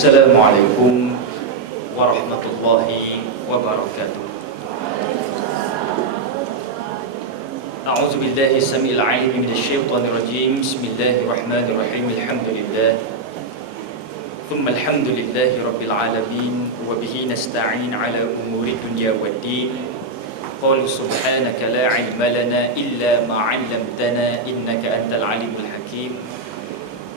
Assalamualaikum warahmatullahi wabarakatuh. A'udzu billahi samil 'alim minasyaitonir rajim. Bismillahirrahmanirrahim. Alhamdulillah. Thumma alhamdulillahi rabbil alamin wa bihi nasta'in 'ala umuri dunya waddin. Qul subhanaka la 'ilma lana illa ma 'allamtana innaka antal 'alimul hakim.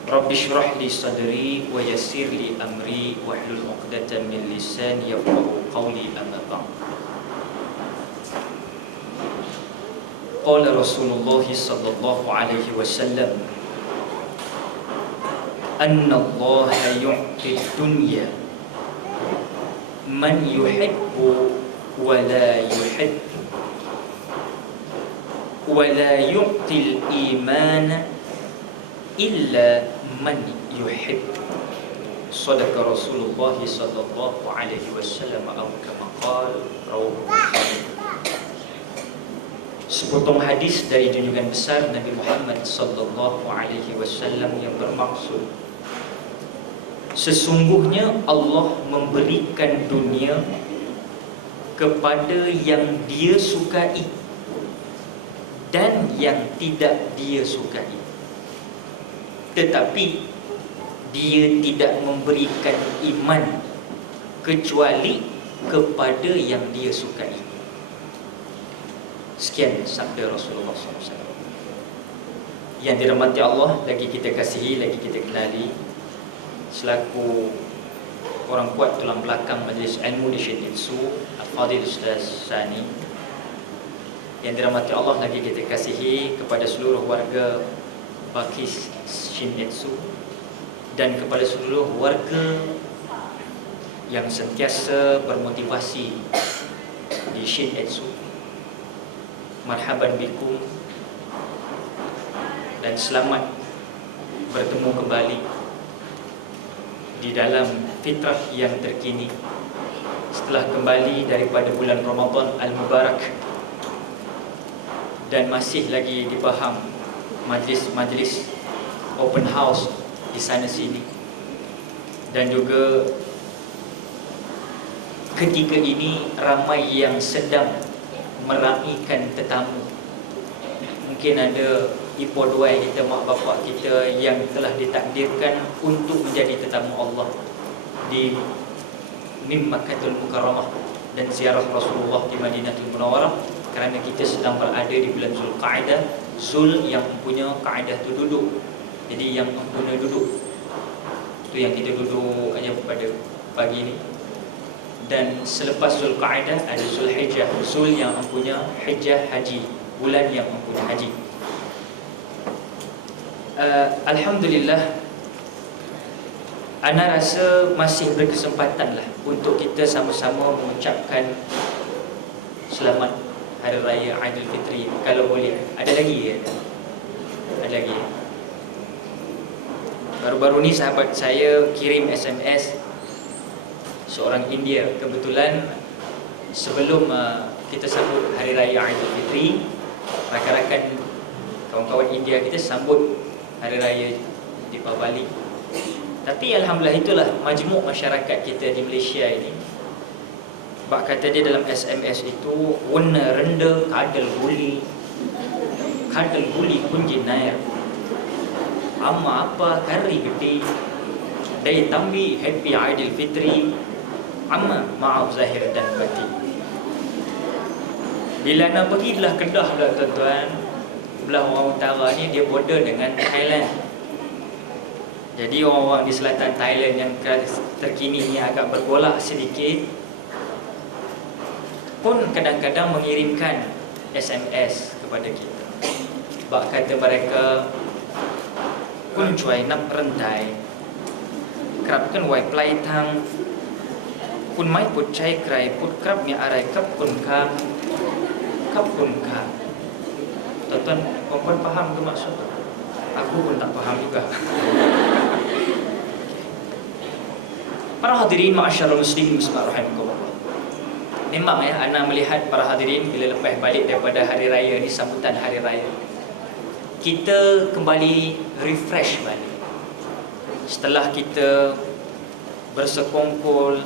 Rabbi shrah li sadri wa yassir li amri wahlul 'uqdatam min lisani yafqahu qawli amma ba'd. Qala Rasulullah sallallahu alaihi wasallam, anna Allah yu'ti dunya man yuhibbu wa la yuhibbu wa la yu'ti al-iman illa man yuhib. Sadaqa Rasulullah sallallahu alaihi wasallam atau kama qala rawahu. Sepotong hadis dari junjungan besar Nabi Muhammad sallallahu alaihi wasallam yang bermaksud, sesungguhnya Allah memberikan dunia kepada yang Dia sukai dan yang tidak Dia sukai. Tetapi Dia tidak memberikan iman kecuali kepada yang Dia sukai. Sekian sabda Rasulullah SAW. Yang dirahmati Allah, lagi kita kasihi, lagi kita kenali, selaku orang kuat tulang belakang Majlis Ilmu di Shin Itsu, Al-Fadhil Ustaz Sani. Yang dirahmati Allah, lagi kita kasihi, kepada seluruh warga Pakis Shin Itsu dan kepada seluruh warga yang sentiasa bermotivasi di Shin Itsu, marhaban bikum dan selamat bertemu kembali di dalam fitrah yang terkini setelah kembali daripada bulan Ramadan Al-Mubarak, dan masih lagi dipaham majlis-majlis open house di sana sini. Dan juga ketika ini ramai yang sedang meraikan tetamu. Mungkin ada ibu duai kita, mak bapak kita yang telah ditakdirkan untuk menjadi tetamu Allah di Makkahul Mukarramah dan ziarah Rasulullah di Madinatul Munawwarah, kerana kita sedang berada di bulan Zulqa'dah. Zul yang mempunyai kaedah tu duduk, jadi yang mempunyai duduk tu yang kita duduk aja pada pagi ni. Dan selepas Zulqa'dah ada Zulhijjah, Zul yang mempunyai hijjah haji, bulan yang mempunyai haji. Alhamdulillah, ana rasa masih berkesempatan lah untuk kita sama-sama mengucapkan selamat Hari Raya Aidilfitri. Kalau boleh, ada lagi ya? Ada lagi. Baru-baru ni sahabat saya kirim SMS, seorang India. Kebetulan sebelum kita sambut Hari Raya Aidilfitri, rakan-rakan kawan-kawan India kita sambut Hari Raya di Bali. Tapi alhamdulillah, itulah majmuk masyarakat kita di Malaysia ini. Bak kata dia dalam SMS itu, warna rendah kadal guli kunji nair, amma apa kari gede dari tambi happy Aidilfitri, amma maaf zahir dan batin. Bila nak pergilah Kedah dah tuan-tuan, belah orang utara ni dia border dengan Thailand. Jadi orang-orang di selatan Thailand yang terkini ni agak bergolak sedikit pun kadang-kadang mengirimkan SMS kepada kita. Bak kata mereka kun cuai nap rentai krap kan wai plai tang kun mai put cai krai put krap mi arai kap kun ka tuan-tuan puan faham ke maksud? Aku pun tak faham juga. Para hadirin ma'asyarul muslimin bismillahirrahmanirrahim. Memang ya, ana melihat para hadirin bila lepas balik daripada hari raya ni, sambutan hari raya, kita kembali refresh balik. Setelah kita bersekongkol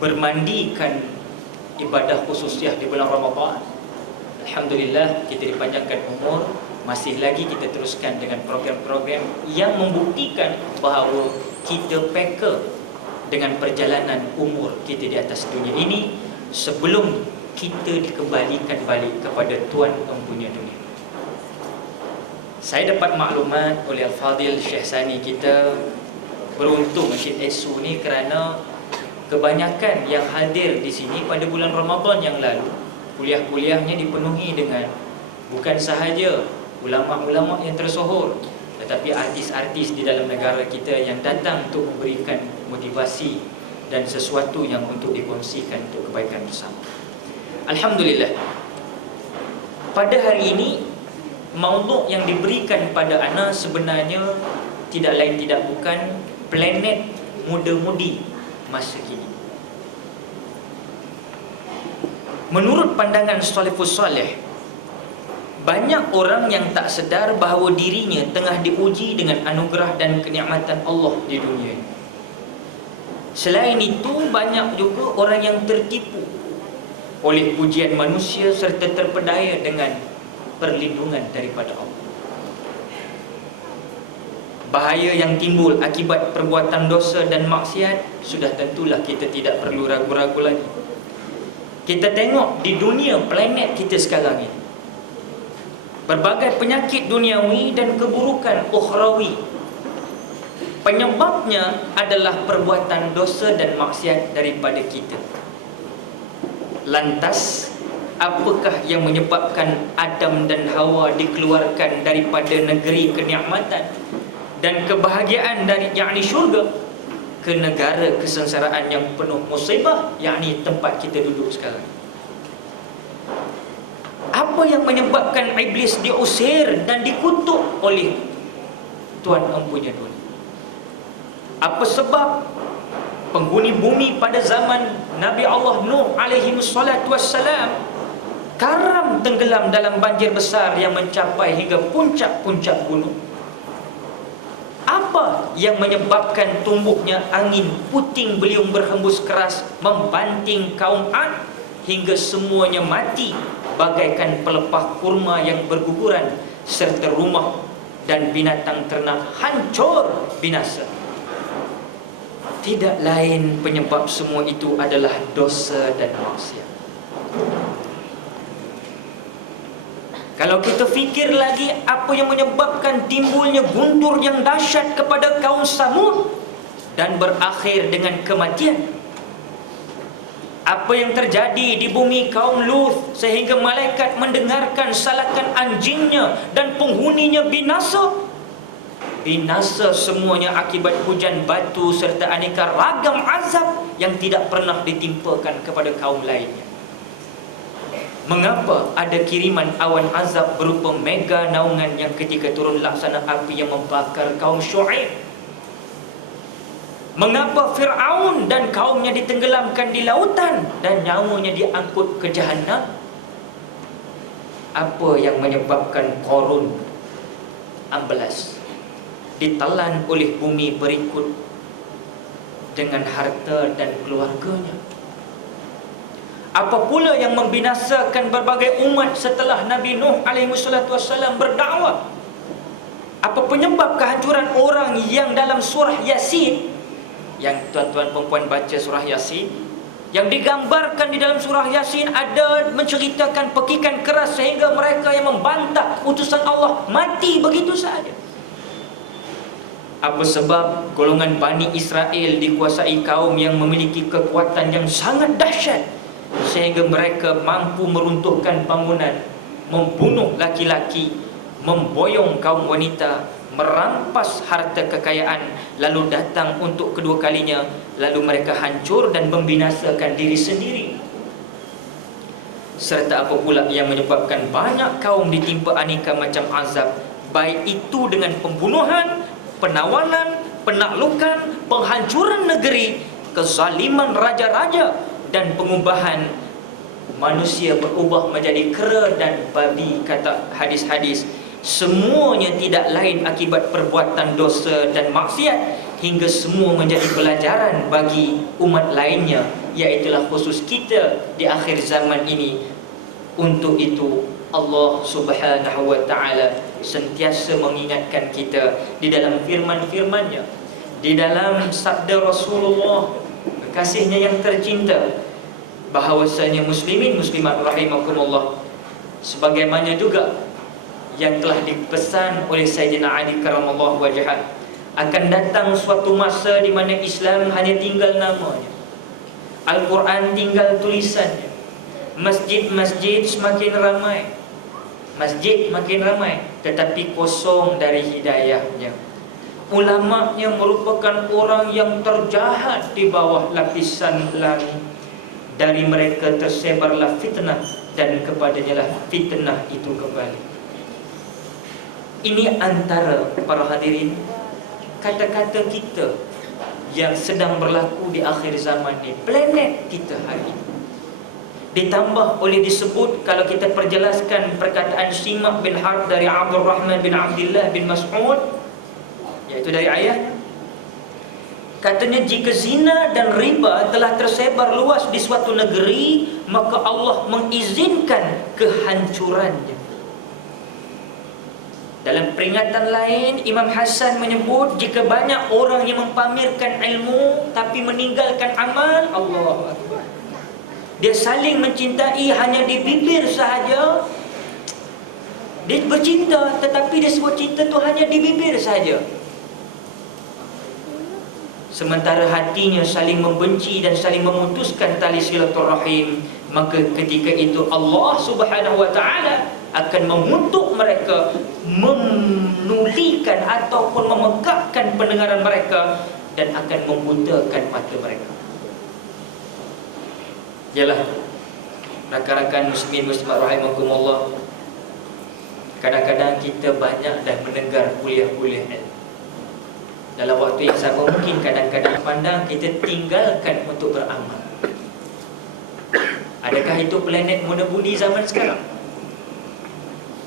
bermandikan ibadah khususiah di bulan Ramadan, alhamdulillah kita dipanjangkan umur, masih lagi kita teruskan dengan program-program yang membuktikan bahawa kita peka dengan perjalanan umur kita di atas dunia ini sebelum kita dikembalikan balik kepada Tuan Empunya Dunia. Saya dapat maklumat oleh Al-Fadhil Syekh Sani kita, beruntung Masjid Esu ni kerana kebanyakan yang hadir di sini pada bulan Ramadan yang lalu, kuliah-kuliahnya dipenuhi dengan bukan sahaja ulama-ulama yang tersohor, tetapi artis-artis di dalam negara kita yang datang untuk memberikan motivasi dan sesuatu yang untuk dikongsikan untuk kebaikan bersama. Alhamdulillah, pada hari ini maudhu' yang diberikan pada ana sebenarnya tidak lain tidak bukan planet muda-mudi masa kini. Menurut pandangan salafus salih, banyak orang yang tak sedar bahawa dirinya tengah diuji dengan anugerah dan kenikmatan Allah di dunia ini. Selain itu, banyak juga orang yang tertipu oleh pujian manusia serta terpedaya dengan perlindungan daripada Allah. Bahaya yang timbul akibat perbuatan dosa dan maksiat sudah tentulah kita tidak perlu ragu-ragu lagi. Kita tengok di dunia planet kita sekarang ini, berbagai penyakit duniawi dan keburukan ukhrawi, penyebabnya adalah perbuatan dosa dan maksiat daripada kita. Lantas, apakah yang menyebabkan Adam dan Hawa dikeluarkan daripada negeri kenikmatan dan kebahagiaan dari yakni syurga ke negara kesengsaraan yang penuh musibah, yakni tempat kita duduk sekarang? Apa yang menyebabkan iblis diusir dan dikutuk oleh Tuan Empunya Dunia? Apa sebab penghuni bumi pada zaman Nabi Allah Nuh alaihi wassalatu wassalam karam tenggelam dalam banjir besar yang mencapai hingga puncak-puncak gunung? Apa yang menyebabkan tumbuhnya angin puting beliung berhembus keras membanting kaum Ad hingga semuanya mati bagaikan pelepah kurma yang berguguran, serta rumah dan binatang ternak hancur binasa? Tidak lain penyebab semua itu adalah dosa dan maksiat. Kalau kita fikir lagi apa yang menyebabkan timbulnya guntur yang dahsyat kepada kaum Samud dan berakhir dengan kematian, apa yang terjadi di bumi kaum Lut sehingga malaikat mendengarkan salakan anjingnya dan penghuninya binasa. Binasa semuanya akibat hujan batu serta aneka ragam azab yang tidak pernah ditimpakan kepada kaum lainnya. Mengapa ada kiriman awan azab berupa mega naungan yang ketika turun laksana api yang membakar kaum Syuaib? Mengapa Fir'aun dan kaumnya ditenggelamkan di lautan dan nyawanya diangkut ke Jahannam? Apa yang menyebabkan Qarun amblas ditelan oleh bumi berikut dengan harta dan keluarganya? Apa pula yang membinasakan berbagai umat setelah Nabi Nuh alaihi wassalam berdakwah? Apa penyebab kehancuran orang yang dalam surah Yasin, yang tuan-tuan perempuan baca surah Yasin, yang digambarkan di dalam surah Yasin ada menceritakan pekikan keras sehingga mereka yang membantah utusan Allah mati begitu saja? Apa sebab golongan Bani Israel dikuasai kaum yang memiliki kekuatan yang sangat dahsyat sehingga mereka mampu meruntuhkan bangunan membunuh laki-laki, memboyong kaum wanita, merampas harta kekayaan, lalu datang untuk kedua kalinya, lalu mereka hancur dan membinasakan diri sendiri. Serta apa pula yang menyebabkan banyak kaum ditimpa aneka macam azab, baik itu dengan pembunuhan, penawanan, penaklukan, penghancuran negeri, kezaliman raja-raja, dan pengubahan manusia berubah menjadi kera dan babi, kata hadis-hadis. Semuanya tidak lain akibat perbuatan dosa dan maksiat, hingga semua menjadi pelajaran bagi umat lainnya, iaitulah khusus kita di akhir zaman ini. Untuk itu Allah Subhanahu wa ta'ala sentiasa mengingatkan kita di dalam firman-firman-Nya, di dalam sabda Rasulullah kekasihnya yang tercinta, bahawasanya muslimin muslimat rahimakumullah, sebagaimana juga yang telah dipesan oleh Sayyidina Ali karamallahu wajhah, akan datang suatu masa di mana Islam hanya tinggal namanya, Al-Quran tinggal tulisannya, masjid-masjid semakin ramai, masjid makin ramai, tetapi kosong dari hidayahnya. Ulama'nya merupakan orang yang terjahat di bawah lapisan langit. Dari mereka tersebarlah fitnah, dan kepadanya lah fitnah itu kembali. Ini antara para hadirin kata-kata kita yang sedang berlaku di akhir zaman ni, planet kita hari ini. Ditambah oleh disebut, kalau kita perjelaskan perkataan Simak bin Harb dari Abdul Rahman bin Abdullah bin Mas'ud, iaitu dari ayahnya, katanya jika zina dan riba telah tersebar luas di suatu negeri, maka Allah mengizinkan kehancurannya. Dalam peringatan lain, Imam Hasan menyebut, jika banyak orang yang mempamerkan ilmu tapi meninggalkan amal, Allahu Akbar, dia saling mencintai hanya di bibir sahaja. Dia bercinta, tetapi dia sebut cinta tu hanya di bibir saja, sementara hatinya saling membenci dan saling memutuskan tali silaturahim. Maka ketika itu Allah Subhanahu wa ta'ala akan mengutuk mereka, menulikan ataupun memegakkan pendengaran mereka, dan akan membutakan mata mereka. Yalah, rakan-rakan muslimin muslimat rahimakumullah, kadang-kadang kita banyak dah mendengar kuliah-kuliah ilmu. Dalam waktu yang sama mungkin kadang-kadang pandang kita tinggalkan untuk beramal. Adakah itu planet muda-mudi zaman sekarang?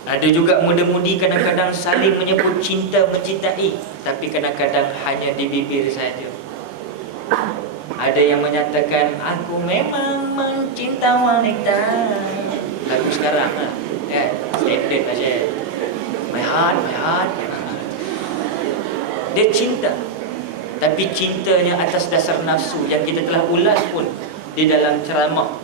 Ada juga muda-mudi kadang-kadang saling menyebut cinta, mencintai, tapi kadang-kadang hanya di bibir saja. Ada yang menyatakan, aku memang mencinta wanita. Lagu sekarang kan, standard aja, my heart, my heart. Dia cinta, tapi cintanya atas dasar nafsu, yang kita telah ulas pun di dalam ceramah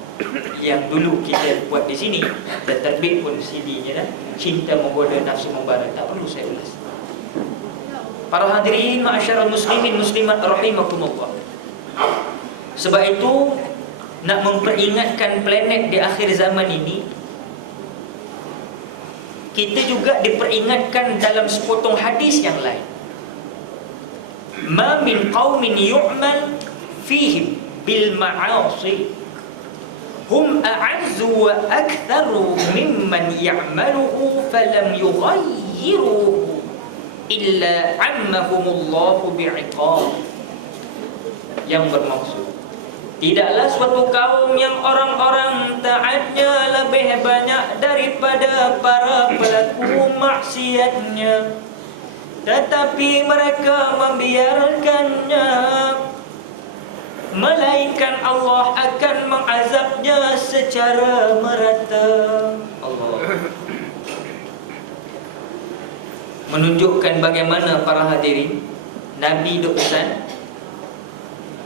yang dulu kita buat di sini, dan terbit pun CD-nya dah, cinta menggoda nafsu membara. Tak perlu saya ulas. Para hadirin ma'asyiral muslimin muslimat rahimakumullah, sebab itu nak memperingatkan planet di akhir zaman ini, kita juga diperingatkan dalam sepotong hadis yang lain. Ma min qaumin yu'mal fihim bil ma'asi hum a'azzu wa aktharu mimman ya'maluhu falam yughayyiruhu illa ammahumullahu bi'iqab. Yang bermaksud, tidaklah suatu kaum yang orang-orang taatnya lebih banyak daripada para pelaku maksiatnya, tetapi mereka membiarkannya, melainkan Allah akan mengazabnya secara merata. Allah menunjukkan bagaimana para hadirin Nabi duk pesan,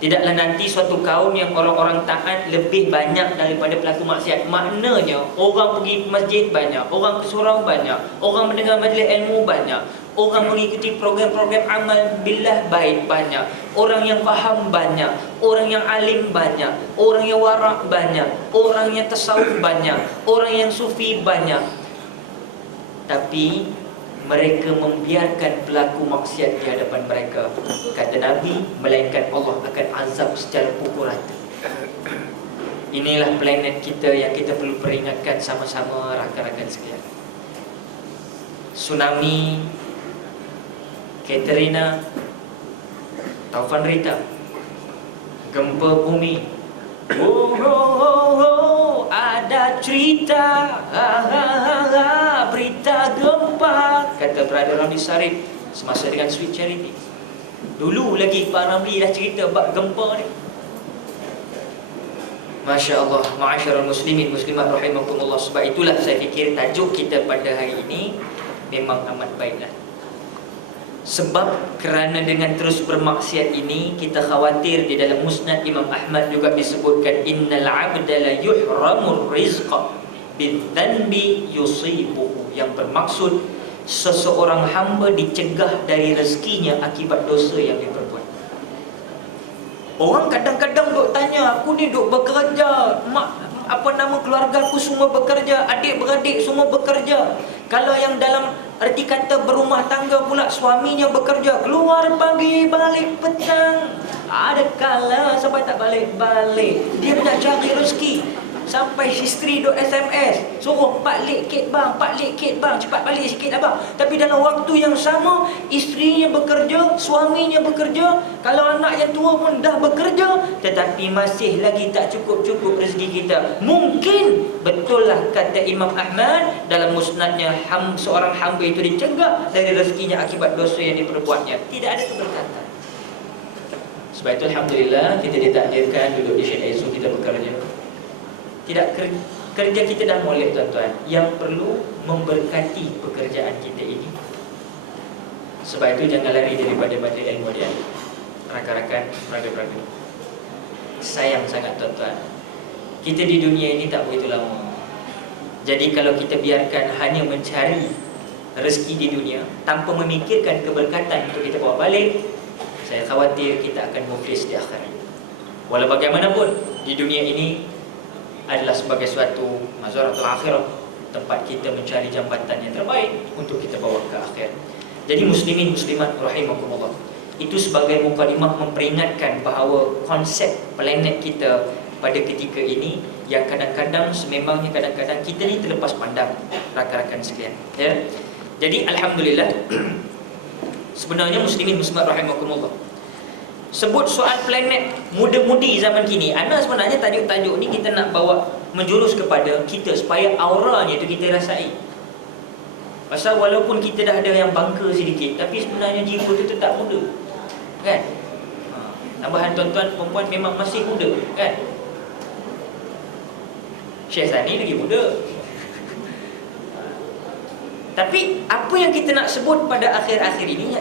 tidaklah nanti suatu kaum yang orang-orang taat lebih banyak daripada pelaku maksiat. Maknanya orang pergi masjid banyak, orang ke surau banyak, orang mendengar majlis ilmu banyak, orang mengikuti program-program amal billah baik banyak, orang yang faham banyak, orang yang alim banyak, orang yang warak banyak, orang yang tasawuf banyak, orang yang sufi banyak. tapi mereka membiarkan pelaku maksiat di hadapan mereka. Kata Nabi, melainkan Allah akan azab secara pukul rata. Inilah planet kita yang kita perlu peringatkan sama-sama rakan-rakan sekalian. Tsunami, Katrina, taufan Rita, gempa bumi. Oh, oh, oh, oh, ada cerita, berita gempa, kata Brother Ramli Sarip semasa dengan Sweet Charity. Dulu lagi Pak Ramli dah cerita bab gempa ni. Masya Allah, ma'asyiral muslimin muslimat rahimakumullah. Sebab itulah saya fikir tajuk kita pada hari ini memang amat baiklah. Sebab kerana dengan terus bermaksiat ini, kita khawatir di dalam Musnad Imam Ahmad juga disebutkan innal 'abda la yuhramur rizqa bidzanbi yusibuhu, yang bermaksud seseorang hamba dicegah dari rezekinya akibat dosa yang diperbuat. Orang kadang-kadang duk tanya, aku ni duk bekerja, keluarga aku semua bekerja, adik-beradik semua bekerja. Kalau yang dalam arti kata berumah tangga pula, suaminya bekerja, keluar pagi balik petang. Ada kala sampai tak balik-balik, dia nak cari rezeki. Sampai isteri duk SMS, suruh Pak Lek kek bang, cepat balik sikit abang. Tapi dalam waktu yang sama, isterinya bekerja, suaminya bekerja, kalau anak yang tua pun dah bekerja, tetapi masih lagi tak cukup-cukup rezeki kita. Mungkin betul lah kata Imam Ahmad dalam musnadnya, seorang hamba itu dicegah dari rezekinya akibat dosa yang diperbuatnya. Tidak ada keberkatan. Sebab itu alhamdulillah kita ditakdirkan duduk di Syekh Aizu, kita bekerja. Tidak, kerja kita dah molek tuan-tuan. Yang perlu memberkati pekerjaan kita ini. Sebab itu jangan lari daripada ilmu dia. Rakan-rakan, raga-raga, sayang sangat tuan-tuan, kita di dunia ini tak begitu lama. Jadi kalau kita biarkan hanya mencari rezeki di dunia tanpa memikirkan keberkatan untuk kita bawa balik, saya khawatir kita akan muflis di akhirat. Walau bagaimanapun, di dunia ini adalah sebagai suatu mazharatul akhirah, tempat kita mencari jambatan yang terbaik untuk kita bawa ke akhir. Jadi muslimin muslimat rahimakumullah, itu sebagai mukadimah memperingatkan bahawa konsep planet kita pada ketika ini yang kadang-kadang sememangnya kadang-kadang kita ni terlepas pandang rakan-rakan sekalian, ya. Jadi alhamdulillah sebenarnya muslimin muslimat rahimakumullah, sebut soal planet muda-mudi zaman kini, ana sebenarnya tajuk-tajuk ni kita nak bawa menjurus kepada kita supaya auranya itu kita rasai. Pasal walaupun kita dah ada yang bangka sedikit, tapi sebenarnya jiwa tu tetap muda, kan? Tambahan tuan-tuan perempuan memang masih muda, kan? Syekh Sani lagi muda. Tapi apa yang kita nak sebut pada akhir-akhir ini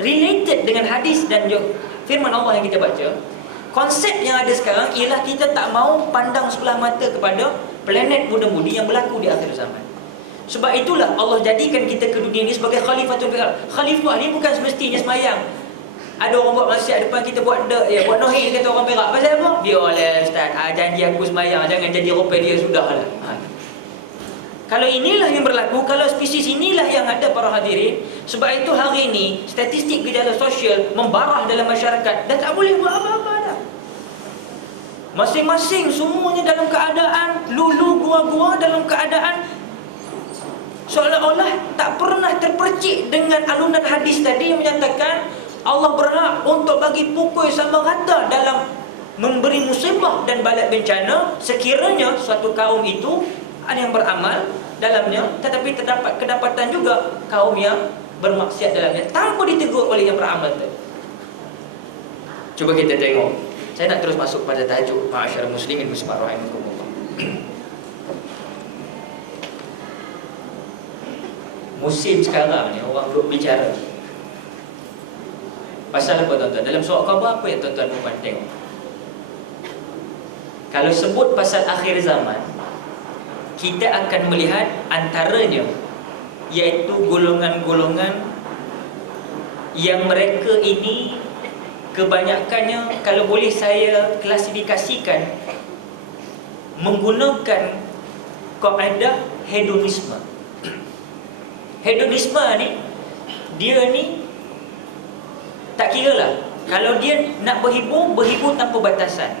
related dengan hadis dan firman Allah yang kita baca. Konsep yang ada sekarang ialah kita tak mau pandang sebelah mata kepada planet muda-mudi yang berlaku di akhir zaman. Sebab itulah Allah jadikan kita ke dunia ini sebagai khalifatul fil ardh. Khalifah ni bukan semestinya semayang. Ada orang buat maksiat depan kita buat nohid, kata orang Perak. Pasal apa? Biarlah ustaz, janji aku semayang, jangan jadi ropai dia, sudahlah. Kalau inilah yang berlaku, kalau spesies inilah yang ada para hadirin. Sebab itu hari ini statistik gejala sosial membarah dalam masyarakat. Dah tak boleh buat apa-apa dah. Masing-masing semuanya dalam keadaan lulu gua-gua, dalam keadaan seolah-olah tak pernah terpercik dengan alunan hadis tadi yang menyatakan Allah berhak untuk bagi pukul sama rata dalam memberi musibah dan bala bencana sekiranya suatu kaum itu ada yang beramal dalamnya, tetapi terdapat kedapatan juga kaum yang bermaksiat dalamnya tanpa ditegur oleh yang beramal tu. Cuba kita tengok. Saya nak terus masuk pada tajuk ma'asyiral muslimin muslimat rahimakumullah. Musim sekarang ni orang duk bicara pasal apa tuan-tuan? Dalam surat khabar apa yang tuan-tuan puan tengok? Kalau sebut pasal akhir zaman, kita akan melihat antaranya iaitu golongan-golongan yang mereka ini kebanyakannya, kalau boleh saya klasifikasikan, menggunakan kaedah hedonisme. Hedonisme ni, dia ni tak kira lah. Kalau dia nak berhibur, berhibur tanpa batasan.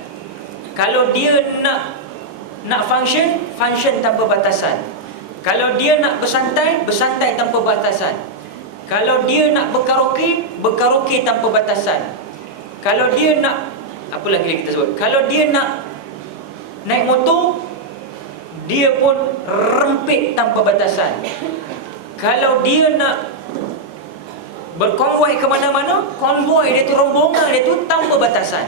Kalau dia nak function, function tanpa batasan. Kalau dia nak bersantai, bersantai tanpa batasan. Kalau dia nak berkaraoke, berkaraoke tanpa batasan. Kalau dia nak, apa lagi kita sebut, kalau dia nak naik motor, dia pun rempit tanpa batasan. Kalau dia nak berkonvoi ke mana-mana, konvoi dia tu, rombongan dia tu tanpa batasan.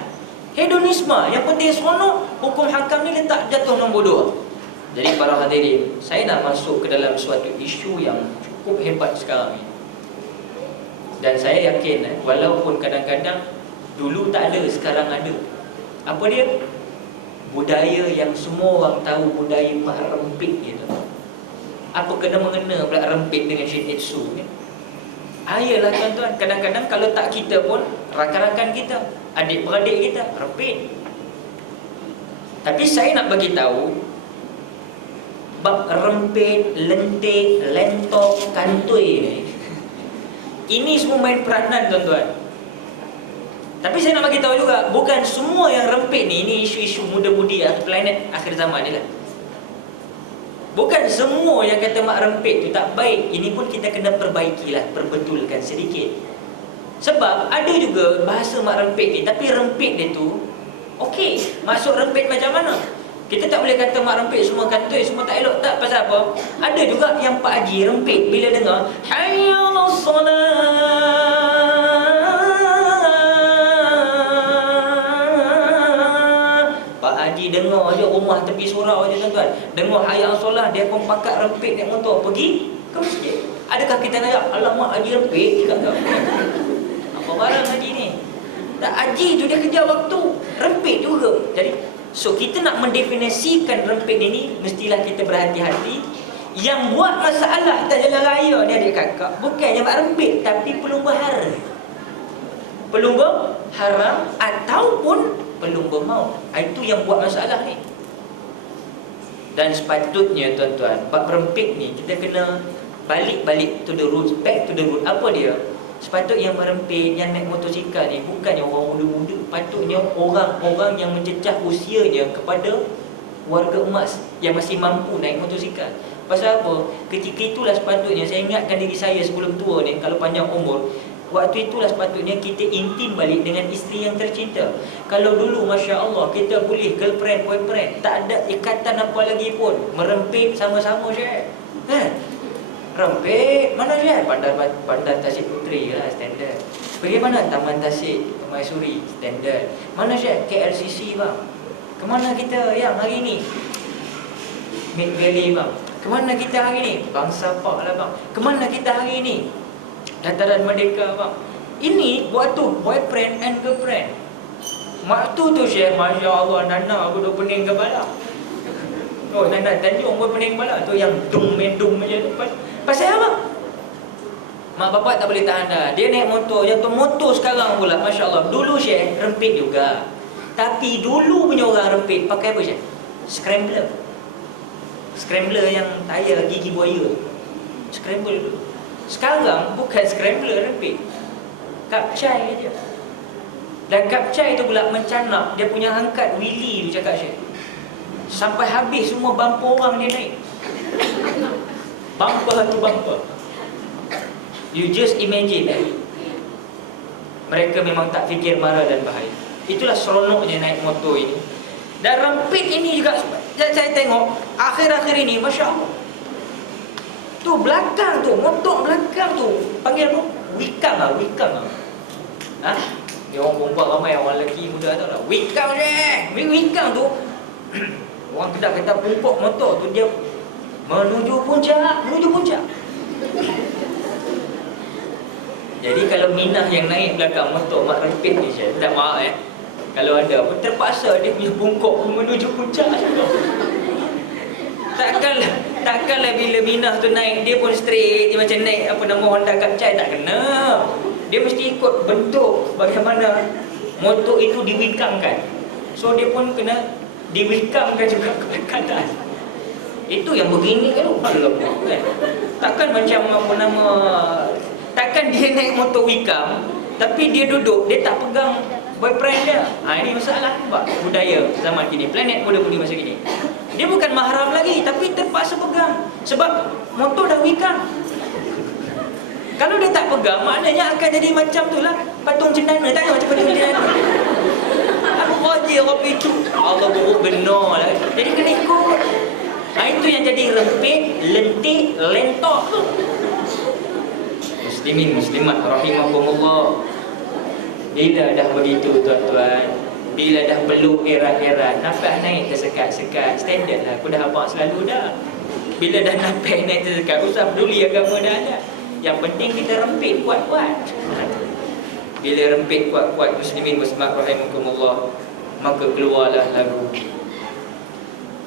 Hedonisme, yang penting seronok. Hukum hakam ni letak jatuh nombor 2. Jadi para hadirin, saya nak masuk ke dalam suatu isu yang cukup hebat sekarang ni. Dan saya yakin, walaupun kadang-kadang dulu tak ada, sekarang ada. Apa dia? Budaya yang semua orang tahu, budaya mak rempit gitu. Apa kena-mengena pula rempit dengan Shinetsu ni? Ayolah tuan-tuan, kadang-kadang kalau tak kita pun, rakan-rakan kita, adik-beradik kita rempit. Tapi saya nak bagi tahu, bab rempit, lentik, lentok, kantoi ni, ini semua main peranan tuan-tuan. Tapi saya nak bagi tahu juga, bukan semua yang rempit ni, ini isu-isu muda-mudi planet akhir zaman ni lah. Bukan semua yang kata mak rempit tu tak baik. Ini pun kita kena perbaikilah, perbetulkan sedikit. Sebab ada juga bahasa mak rempit ni, tapi rempit dia tu okey. Maksud rempit macam mana? Kita tak boleh kata mak rempit semua kantoi, semua tak elok. Tak, pasal apa? Ada juga yang Pak Haji rempit bila dengar hayya 'alas solah. Pak Haji dengar je rumah tepi surau je tuan-tuan, dengar hayya 'alas solah, dia pun pakat rempit naik motor pergi ke masjid. Adakah kita nak alamak Haji rempit juga tak? Apa barang Haji ni? Tak, Haji tu dia kerja waktu, rempit juga. Jadi so kita nak mendefinisikan rempit ini, mestilah kita berhati-hati. Yang buat masalah tak jalan raya ni adik kakak, bukan yang buat rempit, tapi pelumba haram. Pelumba haram ataupun pelumba maut. Itu yang buat masalah ni. Dan sepatutnya tuan-tuan, bab rempit ni kita kena balik to the roots, back to the root. Apa dia? Sepatutnya yang merempit, yang naik motosikal ni bukannya orang muda-muda. Patutnya orang-orang yang mencecah usianya kepada warga emas yang masih mampu naik motosikal. Pasal apa? Ketika itulah sepatutnya, saya ingatkan diri saya sebelum tua ni, kalau panjang umur, waktu itulah sepatutnya kita intim balik dengan isteri yang tercinta. Kalau dulu Masya Allah kita boleh girlfriend, boyfriend, tak ada ikatan apa lagi pun, merempit sama-sama je. Rempit, mana je? Bandar Tasik Puteri lah, standard. Pergi mana? Taman Tasik Maisuri, standard. Mana je? KLCC bang. Kemana kita yang hari ni? Mid Valley bang. Kemana kita hari ni? Bangsa Park lah bang. Kemana kita hari ni? Dataran Merdeka bang. Ini waktu boyfriend and girlfriend. Waktu tu Syekh, Masya Allah, Nana aku dah pening kepala. Oh, Nana Tanjung pun pening kepala. Tu yang dum-mendum macam tu. Pasal apa? Mak bapak tak boleh tahan dah. Dia naik motor, jatuh motor sekarang pula, Masya Allah. Dulu Syekh rempit juga. Tapi dulu punya orang rempit pakai apa Syekh? Scrambler. Scrambler yang tayar gigi buaya. Scrambler dulu. Sekarang bukan scrambler rempit, kapcai aja. Dan kapcai tu pula mencanak, dia punya angkat wheelie tu cakap Syekh. Sampai habis semua bumper orang dia naik. Bumper tu bumper. You just imagine mereka memang tak fikir mara dan bahaya. Itulah seronoknya naik motor ini. Dan rempit ini juga saya tengok akhir-akhir ini, Masya Allah. Tu belakang tu, motor belakang tu panggil apa? Wikang lah. Dia orang perempuan ramai, orang lelaki muda tau lah. Wikang je. Wikang tu orang kata pumpuk motor tu, dia menuju puncak. Jadi kalau minah yang naik belakang motor mak rempit ni Syekh, tak maaf kalau ada pun terpaksa dia punya bungkuk pun menuju puncak. Takkanlah bila minah tu naik dia pun straight, dia macam naik apa nama Honda Kapcai, tak kena. Dia mesti ikut bentuk bagaimana motor itu diwikangkan. So dia pun kena diwikangkan juga ke atas. Itu yang begini kan, alamak kan. Takkan macam apa nama, takkan dia naik motor wikam tapi dia duduk, dia tak pegang boyfriend dia. Ini masalah budaya zaman kini, planet muda-mudi masa kini. Dia bukan mahram lagi tapi terpaksa pegang sebab motor dah wikam. Kalau dia tak pegang, maknanya akan jadi macam tu lah, patung cendana. Tak macam patung cendana. Aku wajib kopi tu, Allah buruk benar lah. Jadi kena ikut. Itu yang jadi rempit, lentik, lentok tu. Muslimin, muslimat rahimahumullah. Bila dah begitu tuan-tuan, bila dah peluk era-era, nafas naik tersekat-sekat, standard lah. Aku dah hafal selalu dah. Bila dah nafas naik tersekat, usah peduli agama dah ada. Yang penting kita rempit kuat-kuat. Bila rempit kuat-kuat, muslimin muslimat rahimahumullah, maka keluarlah lagu.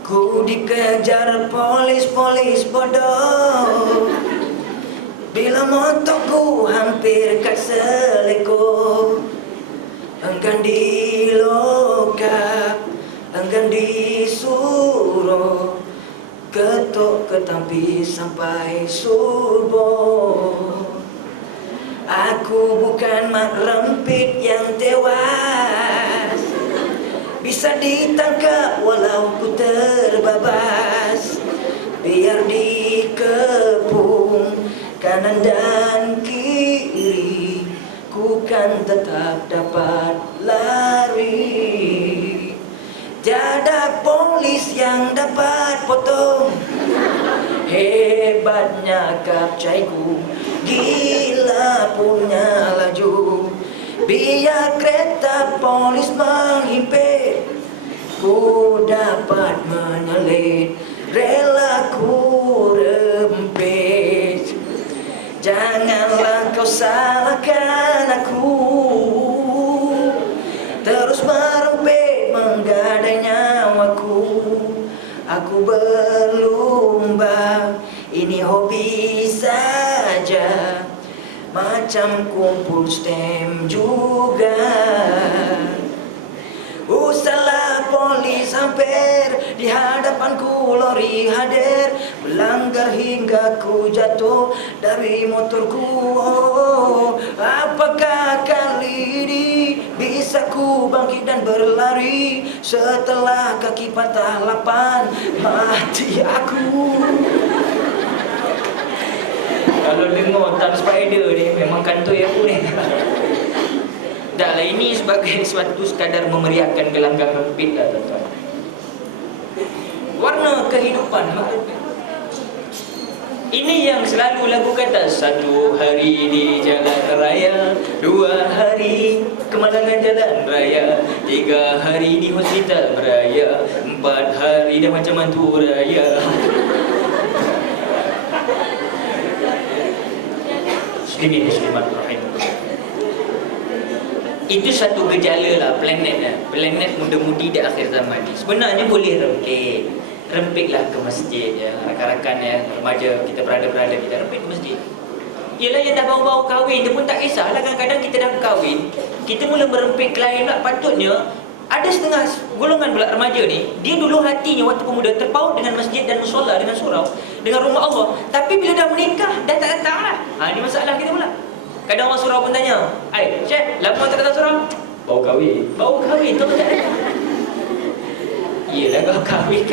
Ku dikejar polis-polis bodoh, bila motorku hampir kat seleko. Enggan dilokap, enggan disuruh, ketuk ketampi sampai subuh. Aku bukan mak rempit yang tewas, bisa ditangkap walau ku terbabas. Biar dikepung kanan dan kiri, ku kan tetap dapat lari. Tiada polis yang dapat potong hebatnya kapcaiku, gila punya laju. Biar kereta polis menghimpit, ku dapat menyelit, rela ku rempit. Janganlah kau salahkan aku, terus merempit menggadai nyawaku. Aku berlumba, ini hobi saja, macam kumpul stem juga. Salah polis hampir di hadapanku, lori hadir melanggar hingga ku jatuh dari motorku. Apakah kali ini bisa ku bangkit dan berlari setelah kaki patah lapan mati aku? Kalau dengar Tan Spider ni memang kantoi aku ni. Taklah, ini sebagai suatu sekadar memeriahkan gelanggang rempit lah tuan-tuan. Warna kehidupan. Ini yang selalu lagu kata, satu hari di jalan raya, 2 hari kemalangan jalan raya, 3 hari di hospital beraya, 4 hari dah macam mantu raya. Muslimin muslimat rahimahullah. Itu satu gejala lah planet lah. Planet muda-mudi di akhir zaman ni sebenarnya boleh rempit. Rempitlah ke masjid ya, rakan-rakan ya, remaja kita, berada-berada kita rempit ke masjid. Yelah, yang dah baru-baru kahwin dia pun tak kisahlah. Kadang-kadang kita dah kahwin, kita mula berempit klien pula. Patutnya ada setengah golongan pula remaja ni, dia dulu hatinya waktu pemuda terpaut dengan masjid dan musola, dengan surau, dengan rumah Allah. Tapi bila dah menikah, dah tak datang lah. Ini masalah kita pula. Kadang orang surau pun tanya, Syekh, lama tak datang surau? Baru kahwin. Baru kahwin, tu tak datang. Yelah, kau kahwin.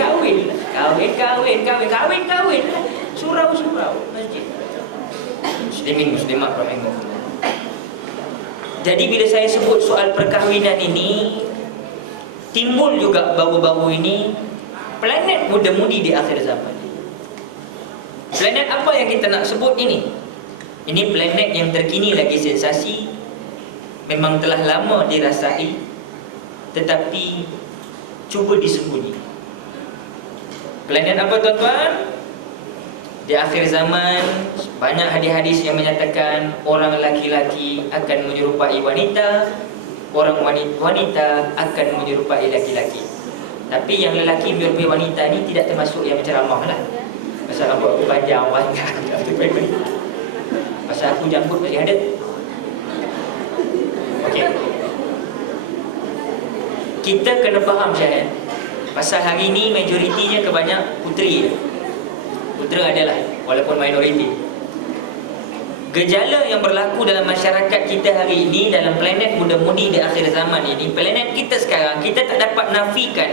Surau, masjid. Muslimin, muslimat rahimahullah. Jadi bila saya sebut soal perkahwinan ini, timbul juga baru-baru ini planet muda-mudi di akhir zaman. Planet apa yang kita nak sebut ini? Ini planet yang terkini lagi sensasi, memang telah lama dirasai, tetapi cuba disembunyi. Planet apa tuan-tuan? Di akhir zaman, banyak hadis-hadis yang menyatakan orang laki-laki akan menyerupai wanita, orang wanita akan menyerupai laki-laki. Tapi yang lelaki menyerupai wanita ni tidak termasuk yang menceramah lah. Pasal rambut aku panjang, pasal aku janggut masih ada. Okey. Kita kena faham Syahid, pasal hari ni majoritinya kebanyak puteri. Putera adalah, walaupun minoriti. Gejala yang berlaku dalam masyarakat kita hari ini, dalam planet muda-mudi di akhir zaman ini, planet kita sekarang, kita tak dapat nafikan.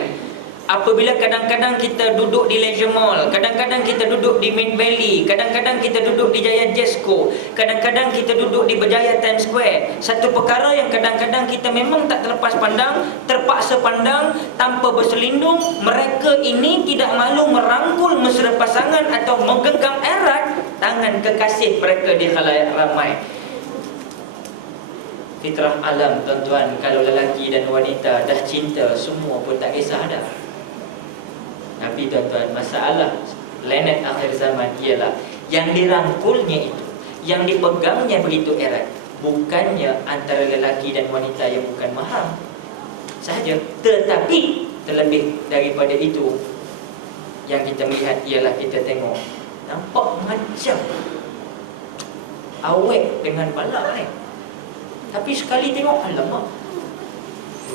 Apabila kadang-kadang kita duduk di Leisure Mall, kadang-kadang kita duduk di Main Valley, kadang-kadang kita duduk di Jaya Jesco, kadang-kadang kita duduk di Berjaya Times Square. Satu perkara yang kadang-kadang kita memang tak terlepas pandang, terpaksa pandang, tanpa berselindung, mereka ini tidak malu merangkul mesra pasangan atau menggenggam erat tangan kekasih mereka di khalayak ramai. Fitrah alam, tuan-tuan, kalau lelaki dan wanita dah cinta, semua pun tak kisah dah. Tapi tuan-tuan, masalah planet akhir zaman ialah yang dirangkulnya itu, yang dipegangnya begitu erat, bukannya antara lelaki dan wanita yang bukan mahram sahaja, tetapi terlebih daripada itu, yang kita melihat ialah kita tengok nampak macam awet dengan balak ni, tapi sekali tengok, alamak,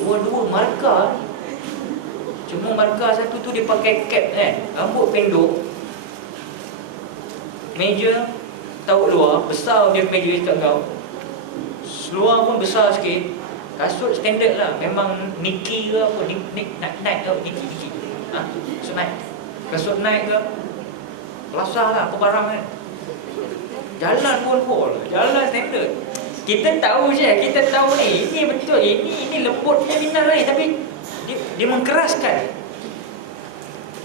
dua-dua markah. Cuma markah satu tu dia pakai cap rambut pendek, meja tauk luar, besar dia meja kat kau, seluar pun besar sikit, kasut standard lah, memang Nike ke apa, Nike ke Nike kasut Nike, kasut Nike ke Plaza lah, apa barang kan. Jalan pun jalan standard. Kita tahu je, kita tahu ni, ini betul, ini lembut punya bintang ni, tapi dia mengkeraskan.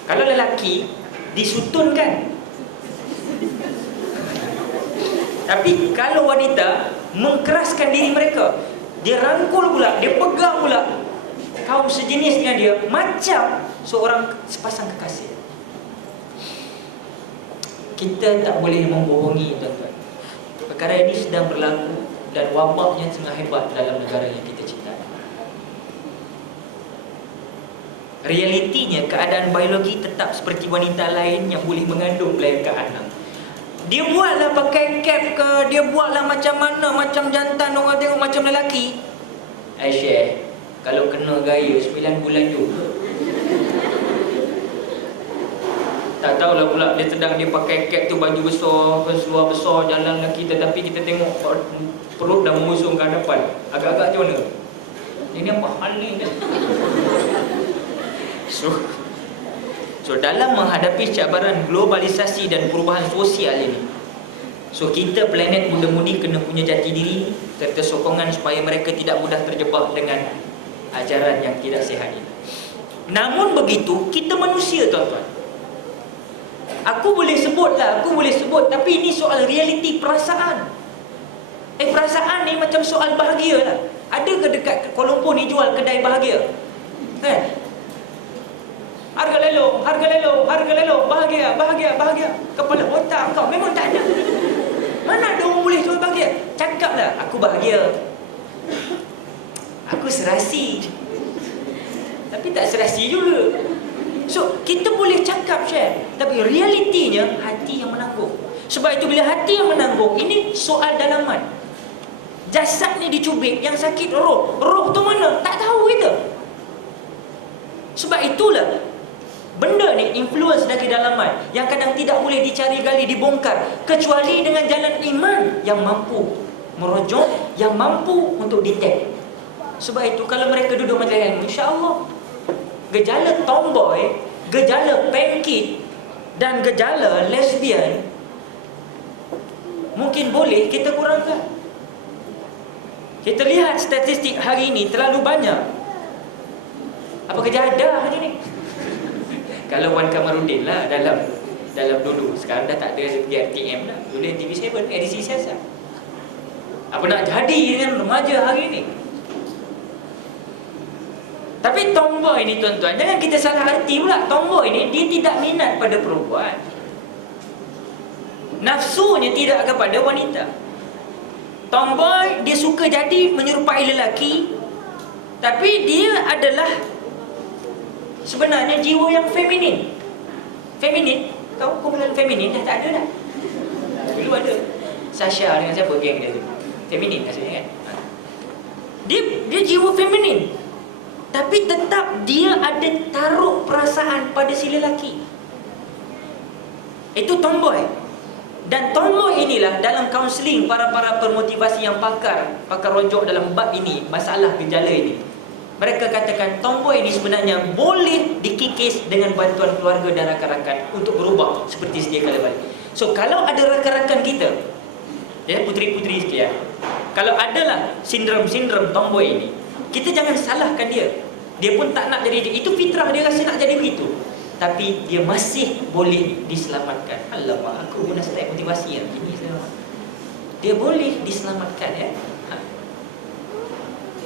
Kalau lelaki disutunkan, tapi kalau wanita mengkeraskan diri mereka, dia rangkul pula, dia pegang pula kaum sejenis dengan dia, macam seorang sepasang kekasih. Kita tak boleh membohongi, tuan-tuan. Perkara ini sedang berlaku dan wabaknya sangat hebat dalam negara yang kita cintai. Realitinya, keadaan biologi tetap seperti wanita lain yang boleh mengandung melahirkan anak. Dia buatlah pakai cap ke, dia buatlah macam mana, macam jantan orang tengok macam lelaki. Aisyah, kalau kena gaya 9 bulan juga. Tak tahulah pula dia sedang dia pakai cap tu, baju besar, seluar besar, jalan lelaki, tetapi kita tengok perut dah mengusung ke hadapan. Agak-agak macam mana? Ini apa hal ni? So dalam menghadapi cabaran globalisasi dan perubahan sosial ini, so kita planet muda-mudi kena punya jati diri serta sokongan supaya mereka tidak mudah terjebak dengan ajaran yang tidak sihat ini. Namun begitu, kita manusia, tuan-tuan. Aku boleh sebut, tapi ini soal realiti perasaan. Perasaan ni macam soal bahagia lah. Ada ke dekat Kuala Lumpur ni jual kedai bahagia? Harga lelong, bahagia. Kepala otak kau memang tak ada. Mana ada orang boleh jual bahagia? Cakaplah, aku bahagia, aku serasi. Tapi tak serasi juga. So, kita boleh cakap, share, tapi realitinya hati yang menanggung. Sebab itu bila hati yang menanggung, ini soal dalaman. Jasad ni dicubit, yang sakit roh. Roh tu mana? Tak tahu kita. Sebab itulah benda ni influence dari dalaman yang kadang tidak boleh dicari gali, dibongkar, kecuali dengan jalan iman yang mampu merojok, yang mampu untuk detect. Sebab itu kalau mereka duduk majlis ilmu, insya-Allah gejala tomboy, gejala pankit dan gejala lesbian mungkin boleh kita kurangkan. Kita lihat statistik hari ini terlalu banyak. Apa kerja ada hari ni? Kalau Wan Kamarudin lah dalam dulu, sekarang dah tak ada segi RTM lah. Dulu TV7 edisi siasat. Apa nak jadi dengan remaja hari ni? Tapi tomboy ni, tuan-tuan, jangan kita salah arti pula. Tomboy ni dia tidak minat pada perempuan, nafsunya tidak kepada wanita. Tomboy dia suka jadi menyerupai lelaki, tapi dia adalah sebenarnya jiwa yang feminin. Feminin, tahu kumpulan feminin dah tak ada dah. Dulu ada Sasha dengan siapa geng dia tu, feminin maksudnya kan. Dia jiwa feminin, tapi tetap dia ada taruh perasaan pada si lelaki. Itu tomboy. Dan tomboy inilah dalam kaunseling para permotivasi yang pakar rojok dalam bab ini, masalah gejala ini. Mereka katakan tomboy ini sebenarnya boleh dikikis dengan bantuan keluarga dan rakan-rakan untuk berubah seperti sedia kala balik. So kalau ada rakan-rakan kita, ya, puteri-puteri sekalian, kalau adalah sindrom tomboy ini, kita jangan salahkan dia. Dia pun tak nak jadi dia. Itu fitrah dia rasa nak jadi begitu. Tapi dia masih boleh diselamatkan. Alamak, aku guna step motivasi yang gini. Dia boleh diselamatkan, ya.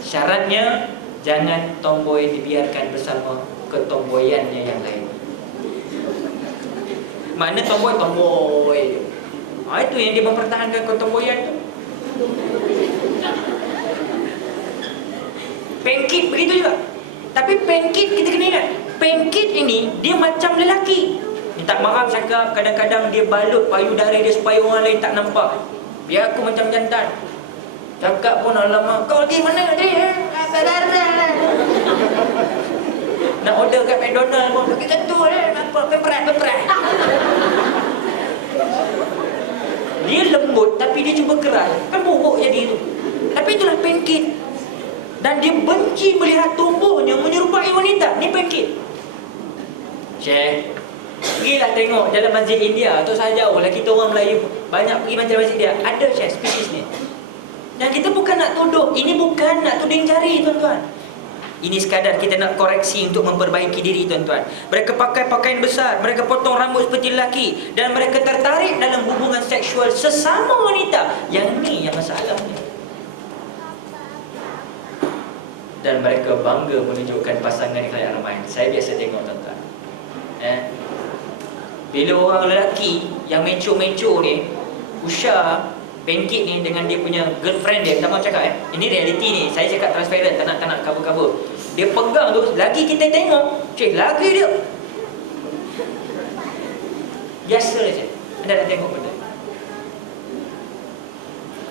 Syaratnya jangan tomboy dibiarkan bersama ketomboyannya yang lain. Mana tomboy. Itu yang dia mempertahankan ketomboyan tu. Pengkit begitu juga. Tapi pengkit kita kena ingat, pengkit ini dia macam lelaki. Minta maaf cakap, kadang-kadang dia balut payudara dia supaya orang lain tak nampak. Biar aku macam jantan. Cakap pun alamak, kau lagi mana tadi? Saudara. Nak order kat McDonald pun pakai tentu apa peperat. Dia lembut tapi dia cuba keras. Kan buruk jadi tu. Tapi itulah pengkit. Dan dia benci melihat tubuhnya menyerupai wanita. Ni pengkit. Syekh, pergilah tengok dalam masjid India atau sahaja jauh lah, kita orang Melayu banyak pergi masjid India. Ada Syekh spesies ni. Dan kita bukan nak tuduh. Ini bukan nak tuding jari, tuan-tuan. Ini sekadar kita nak koreksi untuk memperbaiki diri, tuan-tuan. Mereka pakai pakaian besar, mereka potong rambut seperti lelaki, dan mereka tertarik dalam hubungan seksual sesama wanita. Yang ni yang masalahnya. Dan mereka bangga menunjukkan pasangan di khalayak ramai. Saya biasa tengok, tuan-tuan. Bila orang lelaki yang meco-meco ni, Usha, pengkit ni dengan dia punya girlfriend dia, tak mahu cakap ini reality ni, saya cakap transparent, tak nak cover-cover. Dia pegang tu, lagi kita tengok, cik, lagi dia biasa je. Anda dah tengok benda.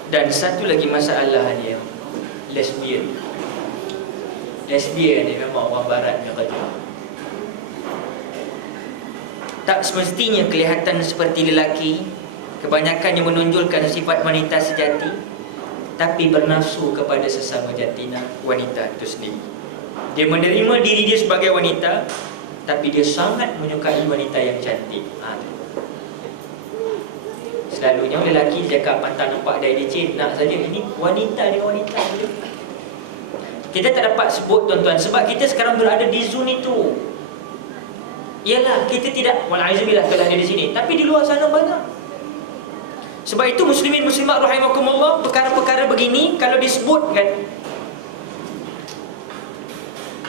Dan satu lagi masalah dia, lesbian. Lesbian ni memang orang barat yang kata. Tak semestinya kelihatan seperti lelaki. Kebanyakannya menonjolkan sifat wanita sejati, tapi bernafsu kepada sesama jantina wanita itu sendiri. Dia menerima diri dia sebagai wanita, tapi dia sangat menyukai wanita yang cantik. Selalunya lelaki cakap pantas nampak dia licin, nak saja ini wanita dengan wanita. Kita tak dapat sebut, tuan-tuan, sebab kita sekarang berada di zon itu. Ialah kita tidak, wal'azubillah kalau ada di sini, tapi di luar sana banyak. Sebab itu muslimin muslimat rahimakumullah, perkara-perkara begini kalau disebutkan,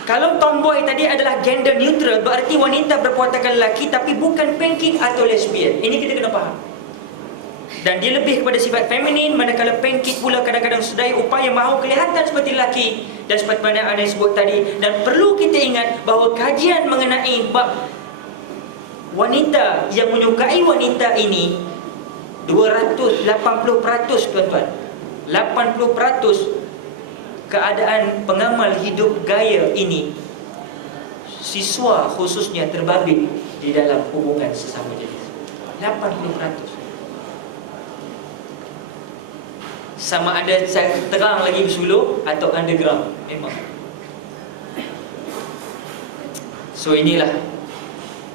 kalau tomboy tadi adalah gender neutral, berarti wanita berpawatakan lelaki tapi bukan pengkit atau lesbian. Ini kita kena faham. Dan dia lebih kepada sifat feminin, manakala pengkit pula kadang-kadang sedaya upaya mahu kelihatan seperti lelaki. Dan seperti mana anda sebut tadi. Dan perlu kita ingat bahawa kajian mengenai bab wanita yang menyukai wanita ini 280%, tuan-tuan. 80% keadaan pengamal hidup gaya ini, siswa khususnya terbabit di dalam hubungan sesama jenis. 80%. Sama ada terang lagi bersuluh atau underground, memang. So inilah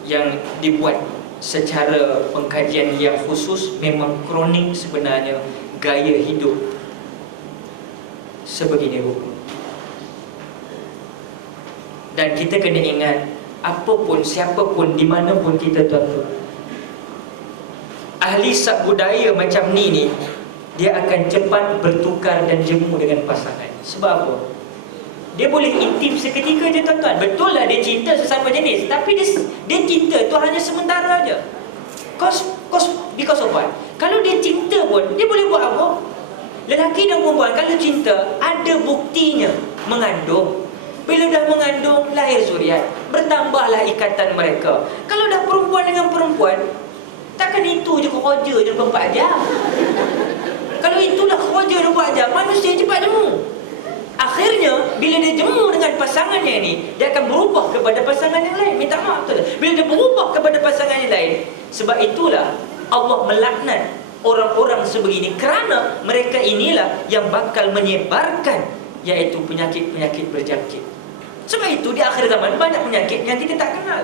yang dibuat secara pengkajian yang khusus, memang kronik sebenarnya gaya hidup sebegini rupa. Dan kita kena ingat, apapun, siapapun, di mana pun kita, tuan-tuan, ahli sab budaya macam ni, dia akan cepat bertukar dan jemu dengan pasangan. Sebab apa? Dia boleh intim seketika je, tuan-tuan. Betul lah dia cinta sesama jenis, tapi dia cinta tu hanya sementara aja. Because of what? Kalau dia cinta pun, dia boleh buat apa? Lelaki dan perempuan kalau cinta, ada buktinya mengandung. Bila dah mengandung, lahir zuriat, bertambahlah ikatan mereka. Kalau dah perempuan dengan perempuan, takkan itu je kerja 24 jam. Kalau itulah kerja 24 jam, manusia cepat jemu. Akhirnya, bila dia jemu dengan pasangannya ini, dia akan berubah kepada pasangan yang lain. Minta maaf, tuan. Bila dia berubah kepada pasangan yang lain, sebab itulah Allah melaknat orang-orang sebegini, kerana mereka inilah yang bakal menyebarkan iaitu penyakit-penyakit berjangkit. Sebab itu di akhir zaman banyak penyakit yang kita tak kenal.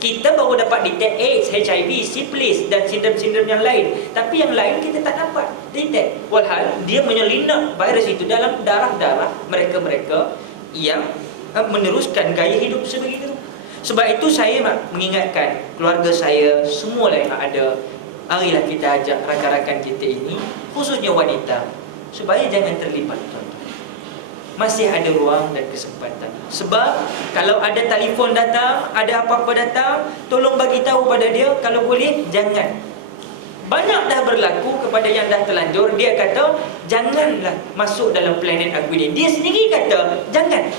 Kita baru dapat detect AIDS, HIV, syphilis dan sindrom-sindrom yang lain. Tapi yang lain kita tak dapat detect. Walhal dia menyelinap virus itu dalam darah-darah mereka-mereka yang meneruskan gaya hidup sebegitu. Sebab itu saya mengingatkan keluarga saya, semua yang ada, marilah kita ajak rakan-rakan kita ini, khususnya wanita, supaya jangan terlibat, tuan-tuan. Masih ada ruang dan kesempatan. Sebab kalau ada telefon datang, ada apa-apa datang, tolong bagi tahu pada dia. Kalau boleh, jangan. Banyak dah berlaku kepada yang dah terlanjur. Dia kata, janganlah masuk dalam planet aku ini. Dia sendiri kata, jangan.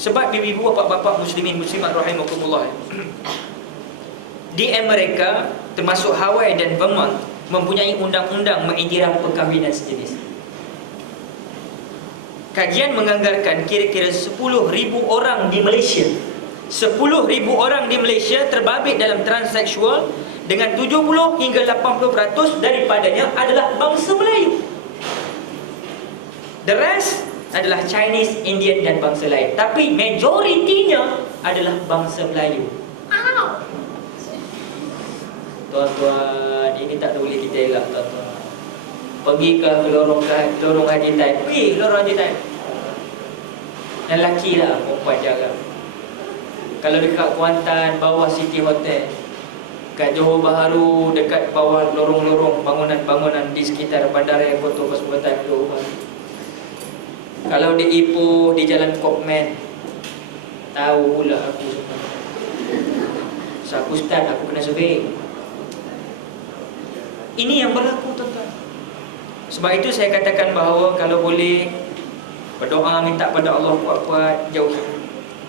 Sebab ibu-ibu, bapak-bapak, muslimin, muslimat rahimakumullah, di Amerika, termasuk Hawaii dan Vermont, mempunyai undang-undang mengiktiraf perkahwinan sejenis. Kajian menganggarkan kira-kira 10,000 orang di Malaysia. 10,000 orang di Malaysia terbabit dalam transseksual, dengan 70 hingga 80% daripadanya adalah bangsa Melayu. The rest adalah Chinese, Indian dan bangsa lain. Tapi majoritinya adalah bangsa Melayu. Tuan-tuan, ini tak boleh kita elak, tuan-tuan. Pergi ke lorong haji time. Pergi lorong haji time. Yang lelaki lah, perempuan jaga. Kalau dekat Kuantan, bawah City Hotel, kat Johor Bahru, dekat bawah lorong-lorong bangunan-bangunan di sekitar bandara yang kotor Persahabatan tu. Kalau di Ipoh, di Jalan Kopman, tahu pula aku semua. Aku ustaz, aku kena survey. Ini yang berlaku, tuan-tuan. Sebab itu saya katakan bahawa kalau boleh berdoa, minta pada Allah kuat-kuat, jauh.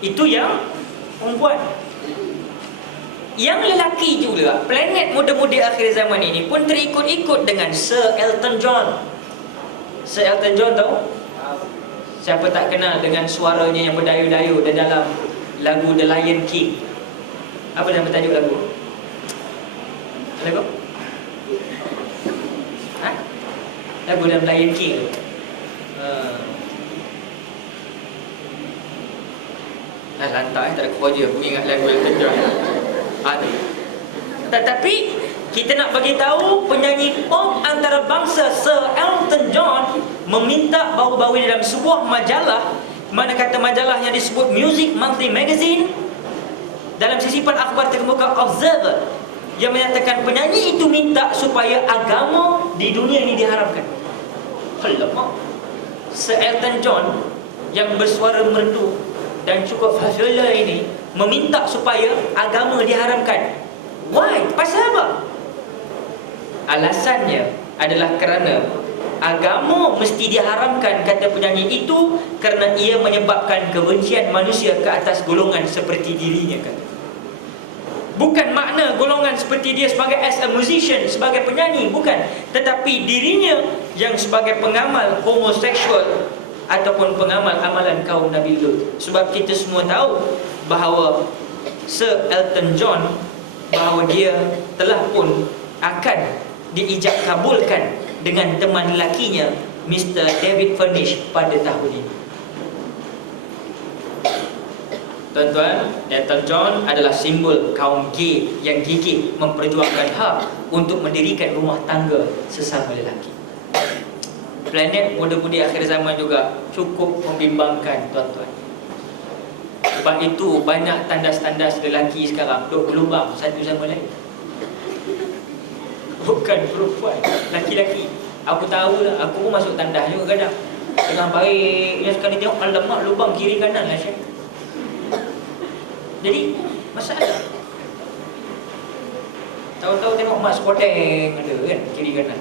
Itu yang perempuan. Yang lelaki juga, planet muda-mudi akhir zaman ini pun terikut-ikut dengan Sir Elton John. Sir Elton John tahu? Siapa tak kenal dengan suaranya yang berdayu-dayu di dalam lagu The Lion King. Apa nama tajuk lagu? Lagu? Lagu dalam Lion King. Lantak tak ada kerja aku ingat lagu yang kejap. Tetapi kita nak bagi tahu penyanyi pop antarabangsa Sir Elton John meminta baru-baru dalam sebuah majalah, mana kata majalah yang disebut Music Monthly Magazine, dalam sisipan akhbar terkemuka Observer, yang menyatakan penyanyi itu minta supaya agama di dunia ini diharamkan. Alamak. Sir Elton John yang bersuara merdu dan cukup popular ini meminta supaya agama diharamkan. Why? Pasal apa? Alasannya adalah kerana agama mesti diharamkan, kata penyanyi itu, kerana ia menyebabkan kebencian manusia ke atas golongan seperti dirinya, kata. Bukan makna golongan seperti dia sebagai as a musician, sebagai penyanyi, bukan. Tetapi dirinya yang sebagai pengamal homoseksual ataupun pengamal amalan kaum Nabi Lut. Sebab kita semua tahu bahawa Sir Elton John, bahawa dia telah pun akan diijab kabulkan dengan teman lelakinya Mr. David Furnish pada tahun ini. Tuan-tuan, Elton John adalah simbol kaum gay yang gigih memperjuangkan hak untuk mendirikan rumah tangga sesama lelaki. Planet muda-mudi akhir zaman juga cukup membimbangkan, tuan-tuan. Sebab itu banyak tandas-tandas lelaki sekarang duk berlubang satu sama lain. Bukan perempuan, laki-laki. Aku tahulah, aku pun masuk tandas juga kadang. Tengah baik, yang sekali tengok alamak lubang kiri kanan lah Syekh. Jadi masalah. Tahu-tahu tengok mas kodeng ada kan kiri kanan.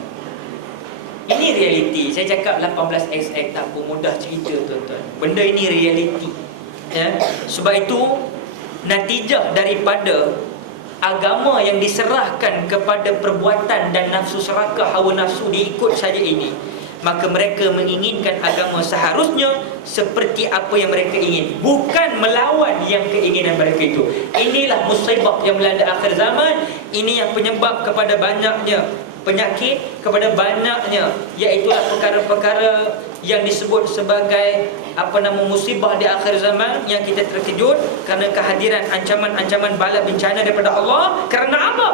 Ini realiti. Saya cakap 18XX tak pun mudah cerita, tuan-tuan. Benda ini realiti. Ya? Sebab itu natijah daripada agama yang diserahkan kepada perbuatan dan nafsu serakah, hawa nafsu diikut saja ini, maka mereka menginginkan agama seharusnya seperti apa yang mereka ingin, bukan melawan yang keinginan mereka itu. Inilah musibah yang melanda akhir zaman. Ini yang penyebab kepada banyaknya penyakit, kepada banyaknya iaitulah perkara-perkara yang disebut sebagai musibah di akhir zaman, yang kita terkejut kerana kehadiran ancaman-ancaman bala bencana daripada Allah. Kerana apa?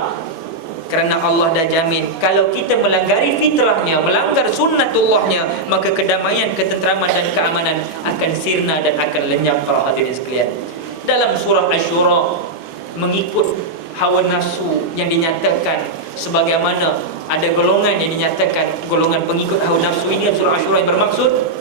Kerana Allah dah jamin kalau kita melanggari fitrahnya, melanggar sunnatullahnya, maka kedamaian, ketenteraman dan keamanan akan sirna dan akan lenyap. Para hadirin sekalian, dalam surah Asy-Syura, mengikut hawa nafsu yang dinyatakan, sebagaimana ada golongan yang dinyatakan golongan pengikut hawa nafsu ini, surah Asy-Syura yang bermaksud,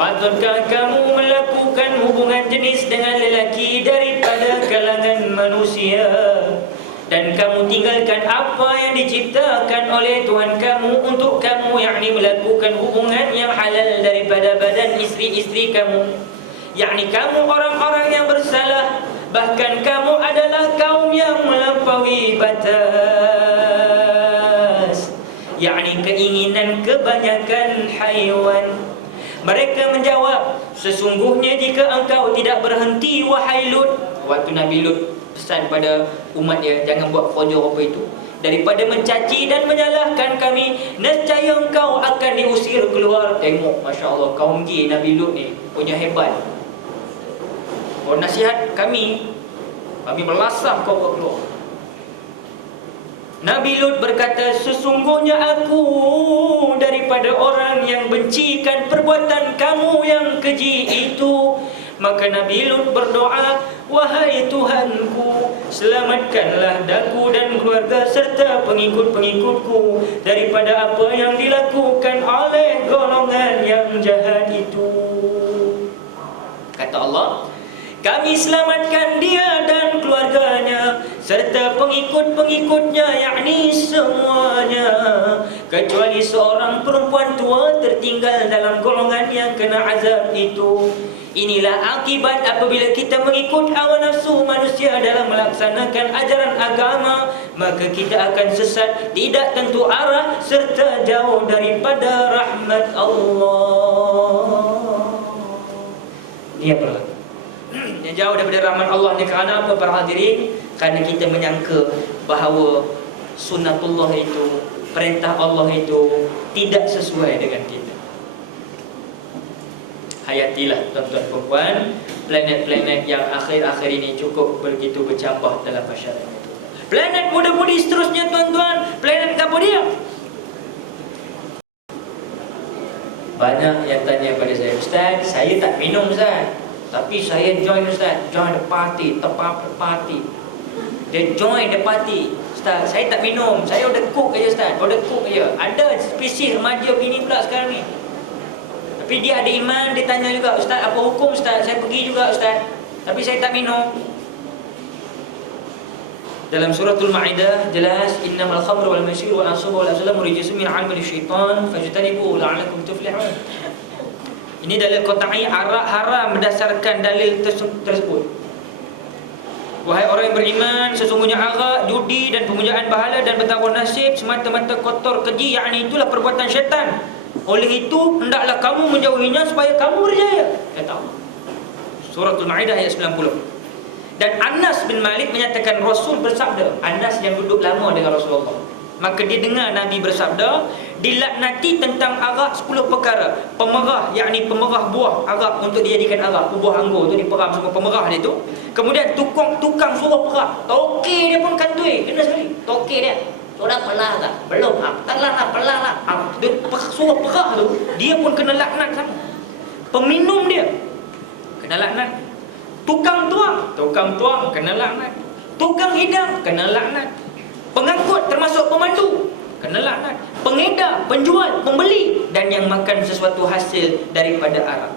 patutkah kamu melakukan hubungan jenis dengan lelaki daripada kalangan manusia, dan kamu tinggalkan apa yang diciptakan oleh Tuhan kamu untuk kamu, yakni melakukan hubungan yang halal daripada badan isteri-isteri kamu, yakni kamu orang-orang yang bersalah, bahkan kamu adalah kaum yang melampaui batas, yakni keinginan kebanyakan haiwan. Mereka menjawab, sesungguhnya jika engkau tidak berhenti wahai Lut, waktu Nabi Lut pesan pada umat dia, jangan buat fujur apa itu, daripada mencaci dan menyalahkan kami, nescaya engkau akan diusir keluar. Tengok, Masya Allah, kaum G Nabi Lut ni punya hebat. Oh, nasihat kami melasah kau keluar. Nabi Lut berkata, sesungguhnya aku daripada orang yang bencikan perbuatan kamu yang keji itu. Maka Nabi Lut berdoa, wahai Tuhanku, selamatkanlah daku dan keluarga serta pengikut-pengikutku daripada apa yang dilakukan oleh golongan yang jahat itu. Kata Allah, kami selamatkan dia dan keluarganya serta pengikut-pengikutnya, yakni semuanya, kecuali seorang perempuan tua tertinggal dalam golongan yang kena azab itu. Inilah akibat apabila kita mengikut hawa nafsu manusia dalam melaksanakan ajaran agama, maka kita akan sesat, tidak tentu arah serta jauh daripada rahmat Allah. Dia perlu yang jauh daripada rahmat Allah ni. Kerana apa para hadirin? Kerana kita menyangka bahawa sunnatullah itu, perintah Allah itu tidak sesuai dengan kita. Hayatilah tuan-tuan perempuan, planet-planet yang akhir-akhir ini cukup begitu bercambah dalam masyarakat. Planet muda-mudi seterusnya tuan-tuan, planet apa dia? Banyak yang tanya pada saya, Ustaz, saya tak minum Ustaz, tapi saya join Ustaz, join the party, top up the party. Dia join the party. Ustaz, saya tak minum, saya udah cook aja Ustaz, udah cook aja. Ada spesies remaja begini pula sekarang ni. Tapi dia ada iman, dia tanya juga, Ustaz apa hukum Ustaz? Saya pergi juga Ustaz, tapi saya tak minum. Dalam suratul Maidah jelas, innamal khamru wal maisir wal ansabu wal azlamu rijsun min 'amali syaitan fajtanibuhu la'allakum tuflihun. Ini dalil qat'i haram berdasarkan dalil tersebut. Wahai orang yang beriman, sesungguhnya arak, judi dan pemujaan berhala dan bertawar nasib semata-mata kotor keji, yakni itulah perbuatan syaitan. Oleh itu hendaklah kamu menjauhinya supaya kamu berjaya, kata Allah. Suratul Maidah ayat 90. Dan Anas bin Malik menyatakan Rasul bersabda, Anas yang duduk lama dengan Rasulullah, maka dia dengar Nabi bersabda, dilaknati tentang arak 10 perkara. Pemerah, yakni pemerah buah arak untuk dijadikan arak, buah anggur tu diperam semua pemerah dia tu. Kemudian tukang suruh perak, toke dia pun kantoi, kena sekali. Toke dia, sudah pelah tak? Belum, taklah nak pelah lah. Dia suruh perak tu, dia pun kena laknat sama. Peminum dia kena laknat. Tukang tuang kena laknat. Tukang hidang kena laknat. Pengangkut termasuk pemandu kena laknat. Pengedar, penjual, pembeli dan yang makan sesuatu hasil daripada arak.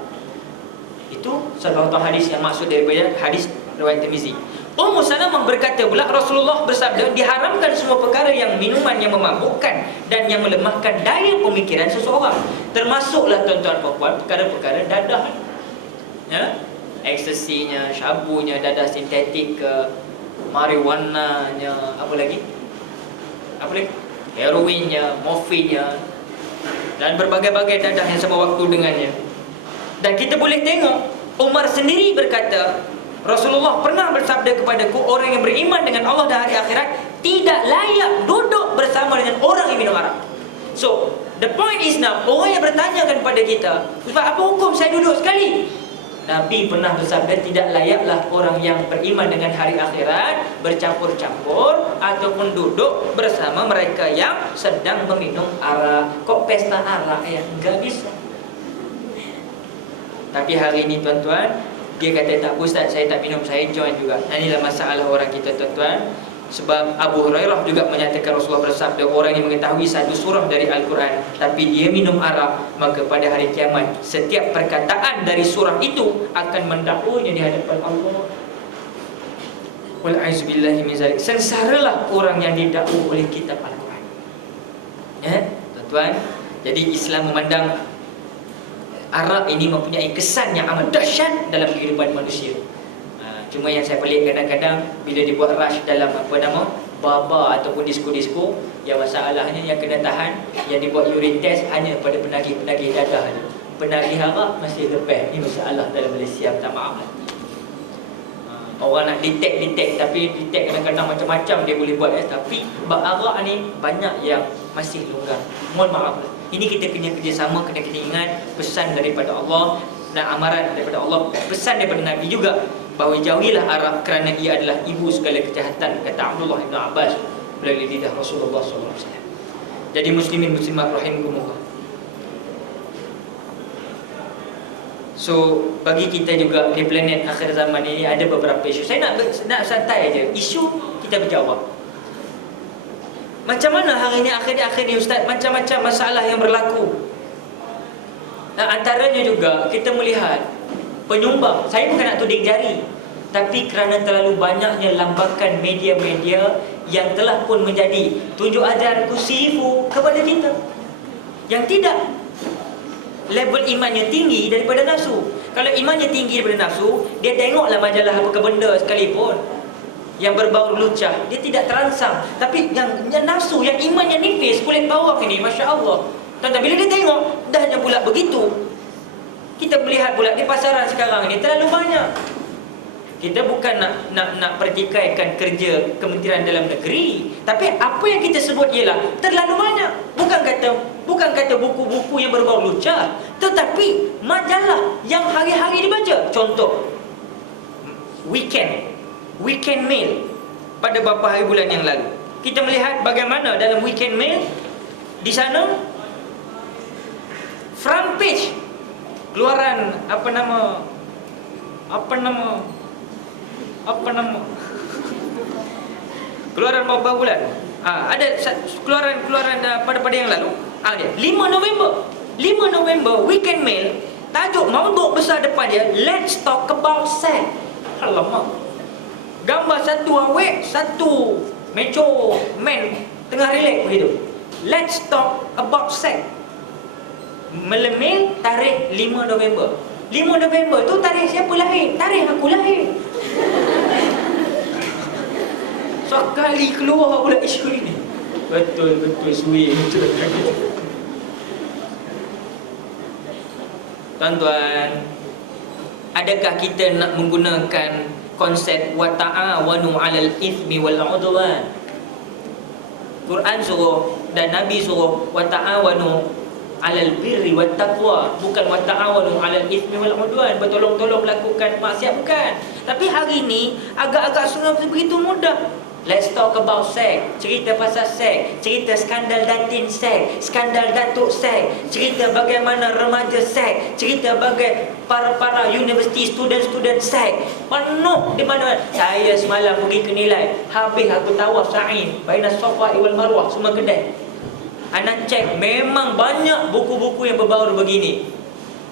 Itu salah satu hadis yang maksud daripada hadis riwayat Tirmizi. Ummu Salamah berkata pula, Rasulullah bersabda, diharamkan semua perkara yang minuman yang memabukkan dan yang melemahkan daya pemikiran seseorang. Termasuklah tuan-tuan puan-puan perkara-perkara dadah, ya, ekstasinya, syabunya, dadah sintetik ke, marijuana-nya, apa lagi? Heroinnya, morfinnya, dan berbagai-bagai dadah yang sama waktu dengannya. Dan kita boleh tengok Umar sendiri berkata, Rasulullah pernah bersabda kepadaku, orang yang beriman dengan Allah dan hari akhirat tidak layak duduk bersama dengan orang yang minum arak. So the point is now, orang yang bertanya kepada kita, Ustaz, apa hukum saya duduk sekali? Nabi pernah bersabda, tidak layaklah orang yang beriman dengan hari akhirat bercampur-campur ataupun duduk bersama mereka yang sedang meminum arak. Kok pesta arak ya? Enggak bisa. Tapi hari ini tuan-tuan, dia kata, tak Ustaz, saya tak minum, saya join juga. Inilah masalah orang kita tuan-tuan. Sebab Abu Hurairah juga menyatakan Rasulullah bersabda, orang yang mengetahui satu surah dari Al-Quran tapi dia minum arak, maka pada hari kiamat setiap perkataan dari surah itu akan mendakwanya di hadapan Allah. Wal'azubillahi min zalik. Sengsaralah orang yang didakwa oleh kitab Al-Quran. Ya, tuan-tuan. Jadi Islam memandang arak ini mempunyai kesan yang amat dahsyat dalam kehidupan manusia. Cuma yang saya pelik kadang-kadang bila dibuat rush dalam baba ataupun disko-disko, yang masalahnya yang kena tahan, yang dibuat urine test hanya pada penagih-penagih dadah saja. Penagih arak masih lepas. Ini masalah dalam Malaysia, minta maaf lah. Orang nak detect tapi detect kadang-kadang macam-macam dia boleh buat tapi bab arak ni banyak yang masih longgar. Mohon maaf lah. Ini kita kena kerjasama, kena ingat pesan daripada Allah dan amaran daripada Allah, pesan daripada Nabi juga, bahawa jauhilah arak kerana ia adalah ibu segala kejahatan, kata Abdullah bin Abbas melalui lidah Rasulullah SAW. Jadi muslimin muslimat rahimakumullah. So bagi kita juga di planet akhir zaman ini ada beberapa isu. Saya nak santai aja. Isu kita berjawab. Macam mana hari ini akhir-akhir ni Ustaz, macam-macam masalah yang berlaku. Dan antaranya juga kita melihat penyumbang. Saya bukan nak tuding jari, tapi kerana terlalu banyaknya lambakan media-media yang telah pun menjadi tunjuk ajar kusifu kepada kita, yang tidak level imannya tinggi daripada nafsu. Kalau imannya tinggi daripada nafsu, dia tengoklah majalah apa ke benda sekalipun yang berbau lucah, dia tidak terangsang. Tapi yang nafsu, yang imannya nipis, kulit bawah ini, Masya Allah, tuan-tuan, bila dia tengok, dahnya pula begitu. Kita melihat pula di pasaran sekarang ini terlalu banyak. Kita bukan nak pertikaikan kerja Kementerian Dalam Negeri, tapi apa yang kita sebut ialah terlalu banyak. Bukan kata buku-buku yang berbau lucah, tetapi majalah yang hari-hari dibaca. Contoh, Weekend Mail pada beberapa hari bulan yang lalu. Kita melihat bagaimana dalam Weekend Mail, di sana front page keluaran keluaran beberapa bulan. Ada keluaran pada yang lalu. Dia 5 November Weekend Mail, tajuk mauduk besar depan dia, Let's Talk About Sex. Alamak. Gambar satu awek, satu macho man tengah relax begitu. Let's talk about sex. Melemil tarikh 5 November. 5 November tu tarikh siapa lahir? Tarikh aku lahir. Sekali keluar pula isu ini. Betul suwi. Tuan-tuan, adakah kita nak menggunakan konsep wa ta'awanu 'alal itsmi wal 'udwan? Quran suruh dan Nabi suruh wa ta'awanu 'alal birri wat taqwa, bukan wa ta'awanu 'alal itsmi wal 'udwan, bertolong-tolong melakukan maksiat, bukan. Tapi hari ini agak-agak sungai begitu mudah. Let's talk about sex. Cerita pasal seks, cerita skandal datin seks, skandal datuk seks, cerita bagaimana remaja seks, cerita bagai para universiti student seks. Penuh di mana. Saya semalam pergi ke Nilai, habis aku tawaf sa'i baina Safa wal Marwah, semua kedai. Anak cek, memang banyak buku-buku yang berbau begini.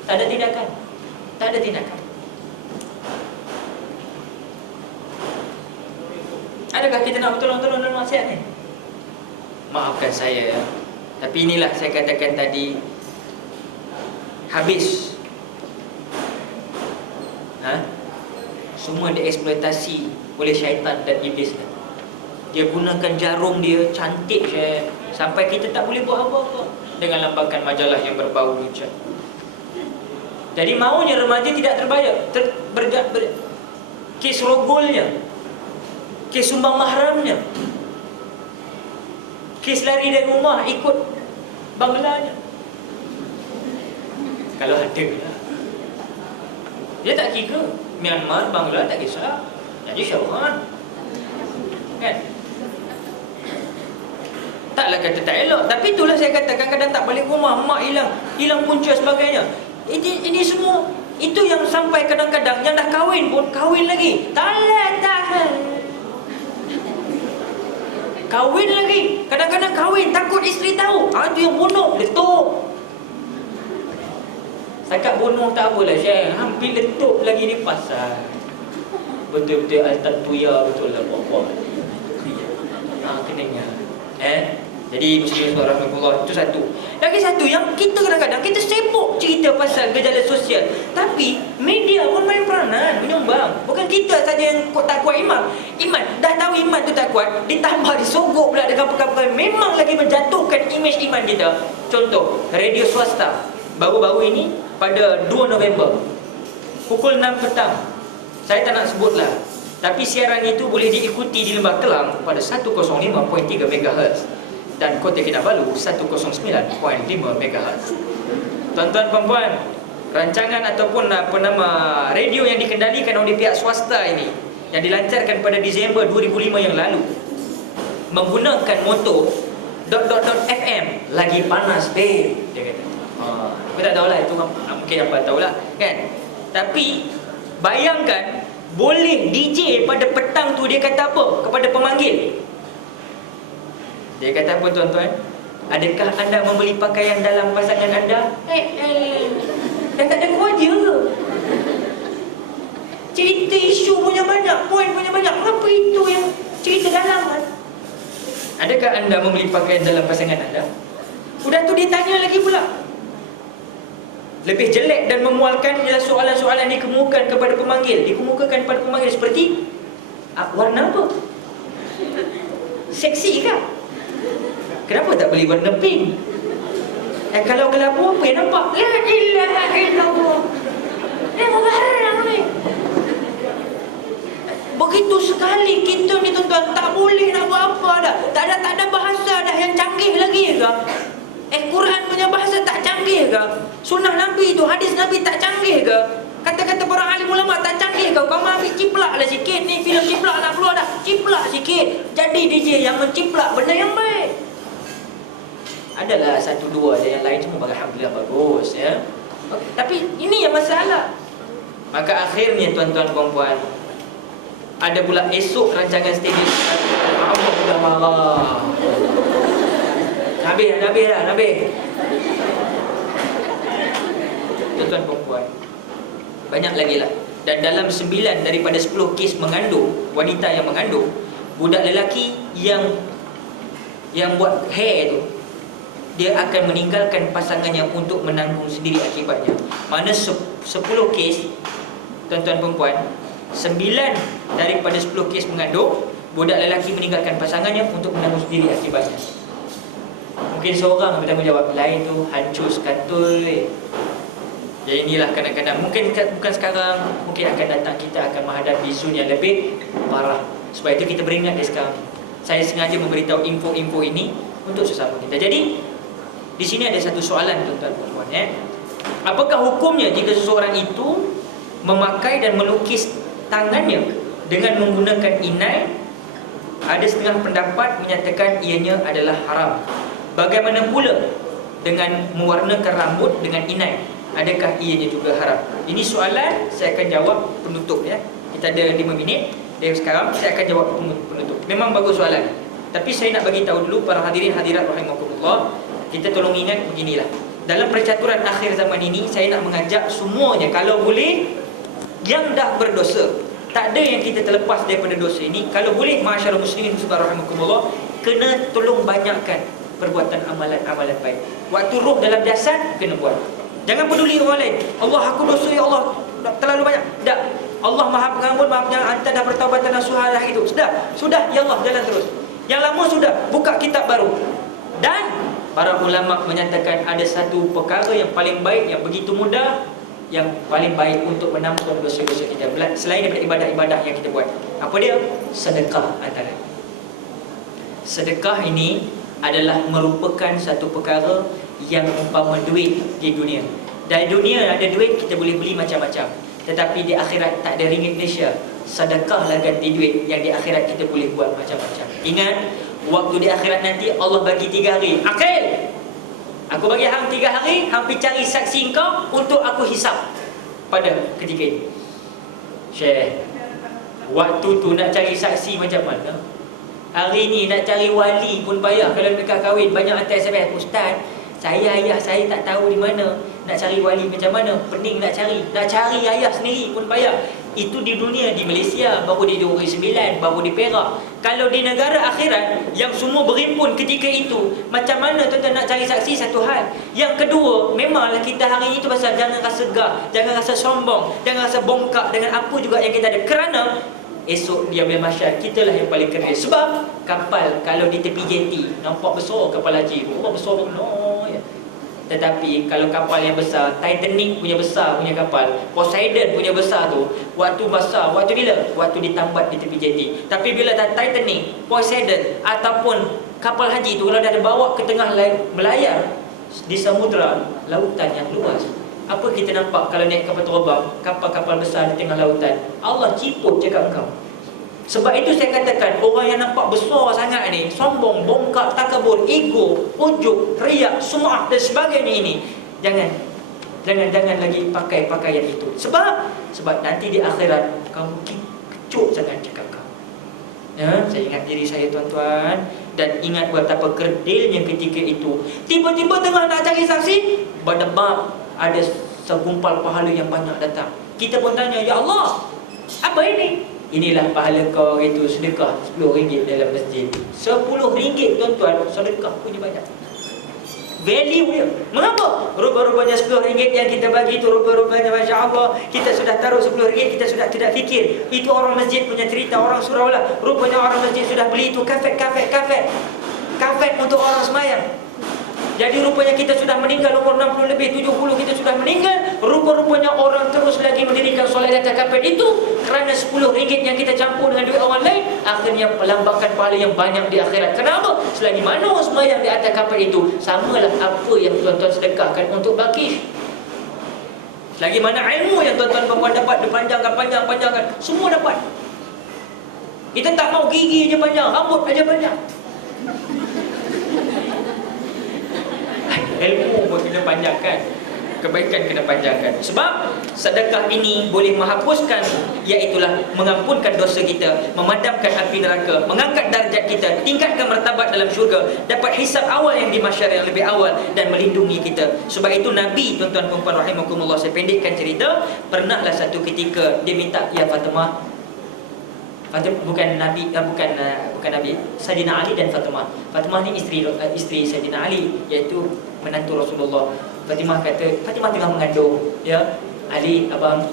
Tak ada tindakan. Adakah kita nak tolong dalam maksiat ni? Maafkan saya, tapi inilah saya katakan tadi, habis. Semua dieksploitasi oleh syaitan dan iblis. Dia gunakan jarum dia, cantik sampai kita tak boleh buat apa-apa. dengan lambakan majalah yang berbau hujat. Jadi maunya remaja tidak terbayar, kes rogolnya, kes sumbang mahramnya, kes lari dari rumah ikut banglanya. Kalau ada lah. Dia tak kira Myanmar, Bangla tak kisah. Jadi syarahan kan? Taklah kata tak elok. Tapi itulah saya katakan, kadang tak balik rumah, mak hilang punca sebagainya. Ini semua, itu yang sampai kadang-kadang yang dah kahwin pun kahwin lagi. Taklah tahan. Kahwin lagi. Kadang-kadang kahwin takut isteri tahu. Itu yang bunuh, letup. Setakat bunuh tak apalah Syekh, hampir letup lagi di pasar. Betul-betul al-tatuya, betul lah bapak. Kenanya. Jadi muslimin subhanallah, itu satu. Lagi satu yang kita kadang-kadang kita sibuk cerita pasal gejala sosial, tapi media pun main peranan menyumbang. Bukan kita saja yang tak kuat iman. Dah tahu iman tu tak kuat, ditambah disogok pula dengan perkara-perkara memang lagi menjatuhkan imej iman kita. Contoh, radio swasta baru-baru ini pada 2 November pukul 6 petang. Saya tak nak sebutlah, tapi siaran itu boleh diikuti di Lembah Kelang pada 105.3 MHz dan Kota Kinabalu 109.5 MHz. Tuan-tuan perempuan, rancangan ataupun radio yang dikendalikan oleh pihak swasta ini yang dilancarkan pada Disember 2005 yang lalu menggunakan motor .FM lagi panas dia kata. Aku tak tahulah, itu mungkin apa tahulah kan. Tapi bayangkan, boleh DJ pada petang tu dia kata apa kepada pemanggil? Dia kata apa tuan-tuan? Adakah anda membeli pakaian dalam pasangan anda? Dah tak ada kewaja ke? Cerita isu punya banyak, poin punya banyak. Kenapa itu yang cerita dalam kan? Adakah anda membeli pakaian dalam pasangan anda? Sudah tu dia tanya lagi pula. Lebih jelek dan memualkan ialah soalan-soalan dikemukakan kepada pemanggil. Seperti warna apa? Seksi kah? Kenapa tak beli warna pink? Kalau kelabu apa yang nampak? La ilaha illallah. Mubarak ni. Begitu sekali kita ni tuan-tuan, tak boleh nak buat apa dah. Tak ada bahasa dah yang canggih lagi ke? Quran punya bahasa tak canggih ke? Sunnah Nabi tu, hadis Nabi tak canggih ke? Kata-kata para alim ulama tak canggih ke? Kau ambil ciplak lah sikit. Ni filem ciplak nak keluar dah. Ciplak sikit. Jadi DJ yang menciplak benda yang baik. Adalah satu dua, ada yang lain semua alhamdulillah bagus ya. Okay. Tapi ini yang masalah. Maka akhirnya tuan-tuan puan-puan, ada pula esok rancangan stadium. Allah sudah marah. Habis dah. Tuan-tuan puan-puan, banyak lagi lah. Dan dalam 9 daripada 10 kes mengandung, wanita yang mengandung, budak lelaki yang buat hair tu, dia akan meninggalkan pasangannya untuk menanggung sendiri akibatnya. Mana 10 kes, tuan-tuan perempuan, 9 daripada 10 kes mengandung, budak lelaki meninggalkan pasangannya untuk menanggung sendiri akibatnya. Mungkin seorang bertanggungjawab, lain tu hancur sekatui. Jadi inilah kadang-kadang, bukan sekarang, mungkin akan datang kita akan menghadapi zon yang lebih parah. Sebab itu kita beringat dari sekarang. Saya sengaja memberitahu info-info ini untuk sesama kita. Jadi di sini ada satu soalan tuan-tuan puan-puan ya. Apakah hukumnya jika seseorang itu memakai dan melukis tangannya dengan menggunakan inai? Ada setengah pendapat menyatakan ianya adalah haram. Bagaimana pula dengan mewarnakan rambut dengan inai? Adakah ianya juga haram? Ini soalan saya akan jawab penutup ya. Kita ada 5 minit. Dari sekarang saya akan jawab penutup. Memang bagus soalan. Tapi saya nak bagi tahu dulu para hadirin hadirat rahimakumullah, kita tolong ingat beginilah. Dalam percaturan akhir zaman ini, saya nak mengajak semuanya, kalau boleh, yang dah berdosa, tak ada yang kita terlepas daripada dosa ini. Kalau boleh, ma'asyarul muslimin subhanallahi, kena tolong banyakkan perbuatan amalan-amalan baik. Waktu roh dalam jasad, kena buat. Jangan peduli orang lain. Allah, aku dosa ya Allah, terlalu banyak. Tak. Allah Maha Pengampun, Maha Penyayang. Anta dah bertaubatan dan suhadah itu. Sudah, ya Allah, jalan terus. Yang lama sudah, buka kitab baru. Dan Para ulama menyatakan ada satu perkara yang paling baik, yang begitu mudah, yang paling baik untuk menampung dosa-dosa kita selain daripada ibadah-ibadah yang kita buat. Apa dia? Sedekah antara. Sedekah ini adalah merupakan satu perkara yang umpama duit di dunia. Dari dunia ada duit, kita boleh beli macam-macam. Tetapi di akhirat tak ada ringgit Malaysia. Sedekahlah ganti duit. Yang di akhirat kita boleh buat macam-macam. Ingat, waktu di akhirat nanti Allah bagi 3 hari. Akil, aku bagi hang 3 hari, hang pergi cari saksi engkau untuk aku hisap pada ketika ini. Syekh, waktu tu nak cari saksi macam mana? Hari ni nak cari wali pun payah. Kalau dekat kahwin banyak hantar SMS, Ustaz, ayah saya tak tahu di mana. Nak cari wali macam mana? Pening nak cari. Nak cari ayah sendiri pun payah. Itu di dunia, di Malaysia, baru di Negeri Sembilan, baru di Perak. Kalau di negara akhirat yang semua berhimpun ketika itu, macam mana tuan-tuan nak cari saksi? Satu hal. Yang kedua, memanglah kita hari ini tu pasal jangan rasa gah, jangan rasa sombong, jangan rasa bongkak dengan apa juga yang kita ada. Kerana esok dia bila masyarakat, kita lah yang paling kena. Sebab kapal kalau di tepi jeti nampak besar kapal haji, besar no, ya. Tetapi kalau kapal yang besar, Titanic punya besar punya kapal, Poseidon punya besar tu, waktu besar, waktu bila? Waktu ditambat di tepi jeti. Tapi bila dah Titanic, Poseidon ataupun kapal haji tu, kalau dah bawa ke tengah melayar di samudra, lautan yang luas, apa kita nampak kalau naik kapal terbang, kapal-kapal besar di tengah lautan? Allah ciput cakap engkau. Sebab itu saya katakan, orang yang nampak besar sangat ni, sombong, bongkak, takabur, ego, ujub, riak, sum'ah dan sebagainya ini, jangan lagi pakai pakaian itu. Sebab nanti di akhirat kamu kecut sangat cakap kau. Ya, saya ingat diri saya tuan-tuan, dan ingat betapa kerdilnya ketika itu. Tiba-tiba tengah nak cari saksi, berdebak, ada segumpal pahala yang banyak datang. Kita pun tanya, ya Allah, apa ini? Inilah pahala kau itu sedekah RM10 dalam masjid. RM10 tuan-tuan, sedekah punya banyak. Value dia. Mengapa? Rupa-rupanya RM10 yang kita bagi itu, rupa-rupanya Masya Allah, kita sudah taruh RM10, kita sudah tidak fikir. Itu orang masjid punya cerita, orang surau lah. Rupanya orang masjid sudah beli itu kafet untuk orang semayang. Jadi rupanya kita sudah meninggal umur 60 lebih, 70 kita sudah meninggal. Rupa-rupanya orang terus lagi mendirikan solat di atas kapet itu kerana RM10 yang kita campur dengan duit orang lain, akhirnya melambangkan pahala yang banyak di akhirat. Kenapa? Selagi mana orang semayang di atas kapet itu, samalah apa yang tuan-tuan sedekahkan untuk baki. Selagi mana ilmu yang tuan-tuan perempuan dapat, dipanjangkan, semua dapat. Kita tak mau gigi aja panjang, rambut aja panjang. Ilmu pun kena panjangkan, kebaikan kena panjangkan. Sebab sedekah ini boleh menghapuskan, iaitulah mengampunkan dosa kita, memadamkan api neraka, mengangkat darjat kita, tingkatkan martabat dalam syurga, dapat hisab awal yang di mahsyar yang lebih awal, dan melindungi kita. Sebab itu Nabi, tuan-tuan puan-puan rahimakumullah, saya pendekkan cerita, pernahlah satu ketika dia minta, ya Fatimah, bukan Nabi, bukan Nabi, Sayyidina Ali dan Fatimah. Fatimah ni isteri Sayyidina Ali, iaitu menantu Rasulullah. Fatimah kata, Fatimah tengah mengandung, ya, Ali, abang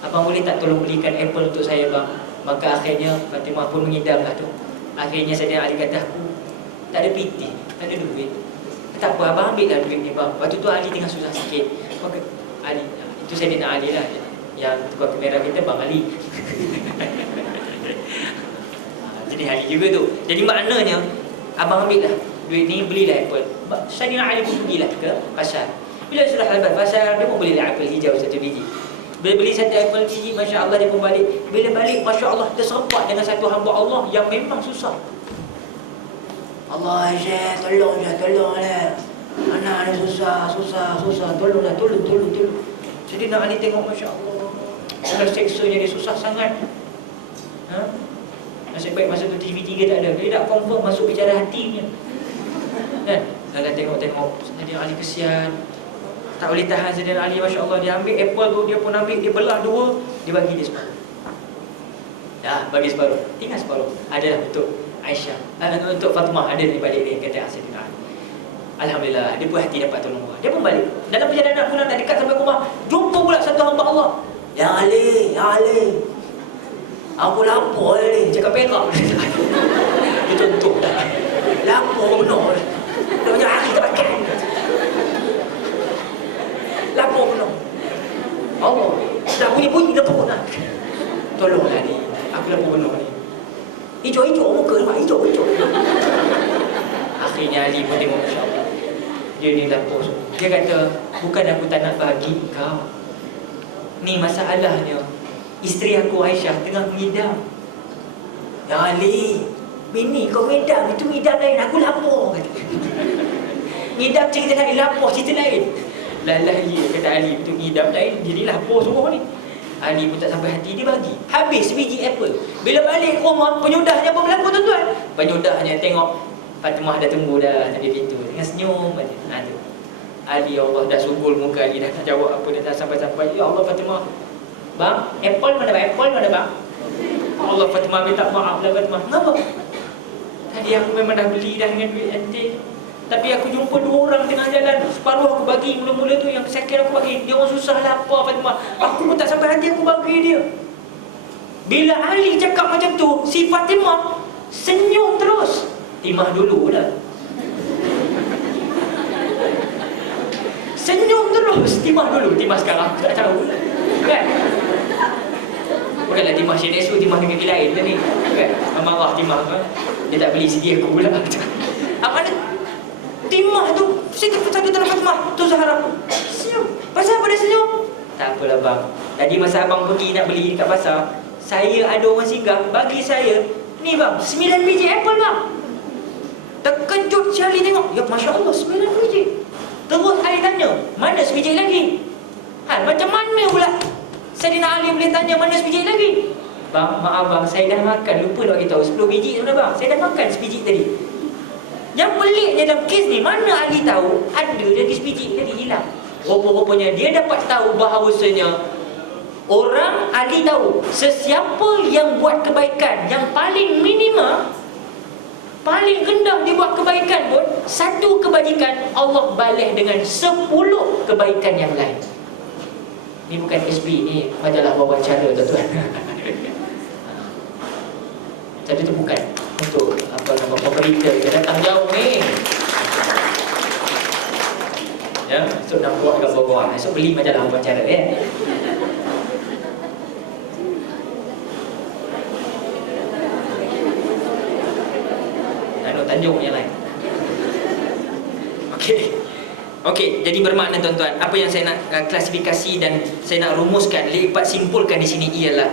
boleh tak tolong belikan apple untuk saya bang? Maka akhirnya Fatimah pun mengidamlah tu. Akhirnya Sayyidina Ali kata, aku tak ada piti, tak ada duit. Tak apa, abang ambil lah duit ni bang. Waktu tu Ali tengah susah sikit. Maka Ali, itu Sayyidina Ali lah, yang tukar kamera kita, Bang Ali. Jadi hari juga tu. Jadi maknanya, abang ambil lah duit ni, belilah apple. Sayyidina Ali pun pergilah ke pasar. Bila sudah habis pasar, dia pun belilah apple hijau satu biji. Bila beli satu apple biji, Masya Allah, dia pun balik. Bila balik, Masya Allah, terserempak dengan satu hamba Allah yang memang susah. Allah, Syekh, tolonglah. Anak ni susah, tolonglah, tolong. Sayyidina Ali tengok, Masya Allah, kalau seksanya dia susah sangat. Nasib baik masa tu TV3 tak ada. Dia tak confirm masuk bicara hatinya. Kan? Saya tengok Sayyidina Ali kesian. Tak boleh tahan Sayyidina Ali, Masya Allah. Dia ambil apple tu, dia pun ambil, dia belah dua, dia bagi dia separuh. Bagi separuh. Tinggal separuh. Adalah untuk Aisyah, untuk Fatimah, ada di balik dia, kata Sayyidina Ali. Alhamdulillah, dia pun hati dapat tolong Allah. Dia pun balik. Dalam perjalanan pulang tak dekat sampai rumah, jumpa pula satu hamba Allah. Ya Ali, aku lapar ni, cakap perak. Dia contoh dah. Lapar benar. Dah banyak hari tak pakai. Lapor pula. Allah, dah bunyi-bunyi dah pun nak. Tolonglah ni. Aku lapor benar ni. Hijau-hijau muka nampak, hijau-hijau. Akhirnya Ali pun tengok, Masya Allah, dia ni lapor. Dia kata, bukan aku tak nak bagi kau, ni masalahnya isteri aku Aisyah tengah mengidam. Ya Ali, bini kau ngidam, itu ngidam lain, aku lapor. Ngidam cerita lain, lapor cerita lain. Lalah ya, kata Ali, itu ngidam lain, dia ni lapor semua ni. Ali pun tak sampai hati, dia bagi. Habis biji apple. Bila balik ke rumah, penyudahnya apa berlaku tuan-tuan? Penyudahnya tengok Fatimah dah tunggu dah di pintu, tengah senyum aja. Tu Ali, ya Allah, dah sungguh muka Ali, dah nak jawab apa, dia dah sampai-sampai. Ya Allah Fatimah, bang, apple mana bang? Apple mana bang? Allah, Fatimah minta maaf lah Fatimah. Kenapa? Tadi aku memang dah beli dah dengan duit antik, tapi aku jumpa dua orang tengah jalan, separuh aku bagi, mula-mula tu yang second aku bagi. Dia orang susah lapar Fatimah, aku pun tak sampai hati aku bagi dia. Bila Ali cakap macam tu, si Fatimah senyum terus. Timah dulu dah, senyum terus. Timah dulu, timah sekarang aku tak tahu kan. Bukanlah timah Syed Esu, timah dengan lain tadi kan. Marah timah kan, dia tak beli CD aku pula. Apa ni timah tu, saya tak tahu Fatimah tu Zahra aku senyum. Pasal apa dia senyum? Tak apalah bang, tadi masa abang pergi nak beli kat pasar, saya ada orang singgah bagi saya ni bang, 9 biji apple bang. Terkejut si Ali tengok, ya Masya Allah, 9 biji. Terus Ali tanya, mana sebiji lagi? Macam mana pula Saidina Ali boleh tanya mana sebiji lagi? Bang, maaf bang, saya dah makan, lupa nak beritahu 10 biji tu dah bang, saya dah makan sebiji tadi. Yang peliknya dalam kes ni, mana Ali tahu ada lagi sebiji tadi hilang. Rupa-rupanya dia dapat tahu bahawasanya orang, Ali tahu sesiapa yang buat kebaikan yang paling minima, paling rendah dia buat kebaikan pun, satu kebajikan Allah balas dengan 10 kebaikan yang lain. Ni bukan SB, ni majalah wawancara tuan-tuan. Jadi tu bukan untuk apa nama pemerintah kita datang jauh ni. Ya, so nak buat kat bawah. So beli majalah wawancara ya. Tanjung yang lain. Okey, jadi bermakna tuan-tuan, apa yang saya nak klasifikasi dan saya nak rumuskan, lipat simpulkan di sini ialah,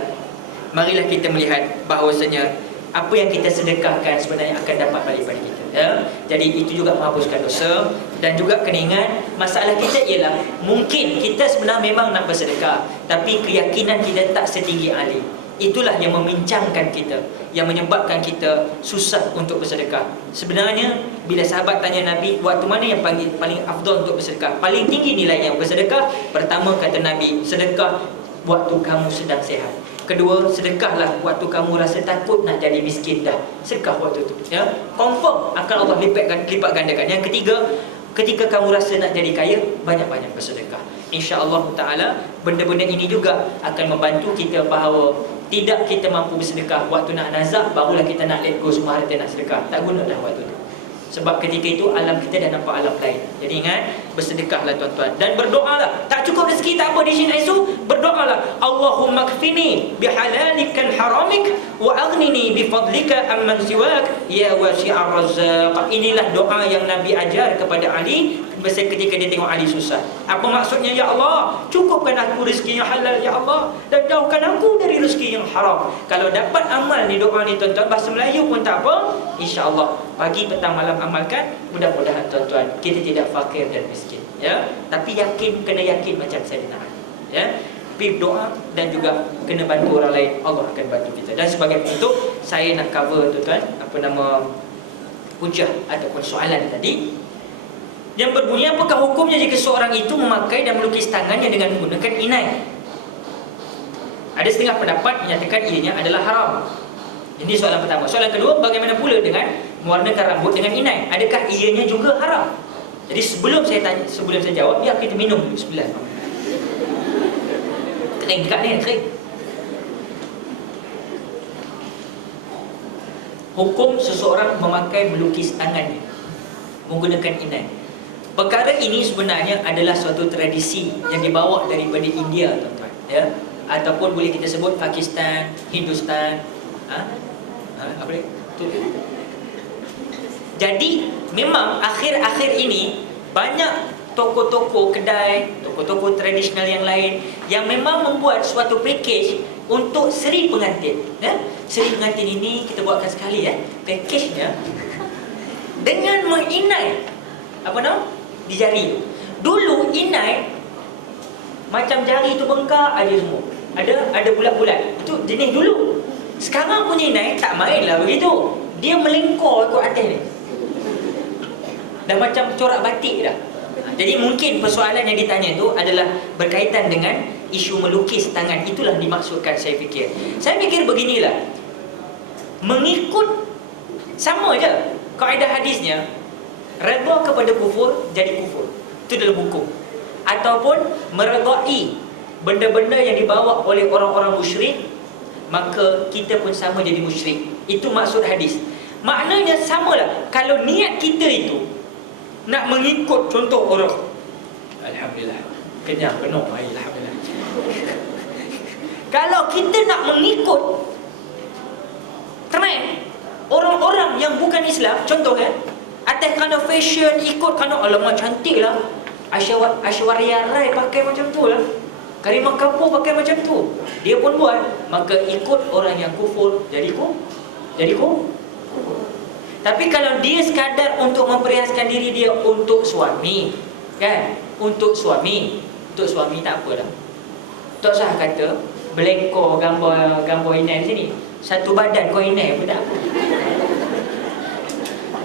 marilah kita melihat bahawasanya apa yang kita sedekahkan sebenarnya akan dapat balik pada kita ya. Jadi itu juga menghapuskan dosa. Dan juga kena ingat, masalah kita ialah mungkin kita sebenarnya memang nak bersedekah, tapi keyakinan kita tak setinggi Ali. Itulah yang membincangkan kita, yang menyebabkan kita susah untuk bersedekah. Sebenarnya bila sahabat tanya Nabi, waktu mana yang paling afdal untuk bersedekah, paling tinggi nilainya bersedekah, pertama kata Nabi, sedekah waktu kamu sedang sihat. Kedua, sedekahlah waktu kamu rasa takut nak jadi miskin dah. Sedekah waktu tu ya. Confirm akan Allah lipat gandakan. Yang ketiga, ketika kamu rasa nak jadi kaya, banyak-banyak bersedekah. InsyaAllah ta'ala benda-benda ini juga akan membantu kita bahawa tidak kita mampu bersedekah waktu nak nazak, barulah kita nak let go semua harta nak sedekah. Tak guna dah waktu tu. Sebab ketika itu alam kita dah nampak alam lain. Jadi ingat, bersedekahlah tuan-tuan. Dan berdoalah. Tak cukup rezeki tak apa di sini isu, berdoalah. Allahumma kfini bihalalikal haramik wa aghnini bifadlika amman siwak ya wasi'ar razzaq. Inilah doa yang Nabi ajar kepada Ali ketika dia tengok Ali susah. Apa maksudnya? Ya Allah, cukupkan aku rezeki yang halal ya Allah, dan jauhkan aku dari rezeki yang haram. Kalau dapat amal ni doa ni tuan-tuan, bahasa Melayu pun tak apa, insya-Allah pagi petang malam amalkan. Mudah-mudahan tuan-tuan kita tidak fakir dan miskin ya. Tapi yakin, kena yakin macam Saidina Ali ya. Pergi doa dan juga kena bantu orang lain, Allah akan bantu kita. Dan sebagai penutup, saya nak cover tuan-tuan apa nama hujah ataupun soalan tadi yang berbunyi, apakah hukumnya jika seorang itu memakai dan melukis tangannya dengan menggunakan inai? Ada setengah pendapat menyatakan ianya adalah haram. Ini soalan pertama. Soalan kedua, bagaimana pula dengan mewarnakan rambut dengan inai? Adakah ianya juga haram? Jadi sebelum saya jawab, biar kita minum dulu sebelah. Kering dekat ni, kering. Hukum seseorang memakai melukis tangannya. menggunakan inai. Perkara ini sebenarnya adalah suatu tradisi yang dibawa daripada India, tuan-tuan, ya, ataupun boleh kita sebut Pakistan, Hindustan, apa dia? Jadi memang akhir-akhir ini banyak toko-toko kedai, toko-toko tradisional yang lain yang memang membuat suatu package untuk seri pengantin, ya. Seri pengantin ini kita buatkan sekali, ya. Package-nya dengan menginai apa nama? Di jari. Dulu inai macam jari tu bengkak aja semua. Ada bulat-bulat. Itu jenis dulu. Sekarang punya inai tak mainlah begitu. Dia melengkor ikut atas ni. Dah macam corak batik dah. Jadi mungkin persoalan yang ditanya tu adalah berkaitan dengan isu melukis tangan. Itulah dimaksudkan saya fikir. Saya fikir beginilah. Mengikut sama je kaedah hadisnya, redha kepada kufur jadi kufur. Itu dalam hukum. Ataupun meredai benda-benda yang dibawa oleh orang-orang musyrik, maka kita pun sama jadi musyrik. Itu maksud hadis. Maknanya samalah. Kalau niat kita itu nak mengikut contoh orang, alhamdulillah, kenyang penuh, alhamdulillah. Kalau kita nak mengikut trend orang-orang yang bukan Islam, contohnya atas kerana fashion, ikut kerana alamak cantik lah, Aishwarya Rai pakai macam tu lah, Karimah Kapoor pakai macam tu, dia pun buat, maka ikut orang yang kufur jadi kufur. Tapi kalau dia sekadar untuk memperhiaskan diri dia untuk suami, kan? Untuk suami tak apalah. Tok Sah kata, belengkor gambar inai sini. Satu badan kau inai pun tak apa.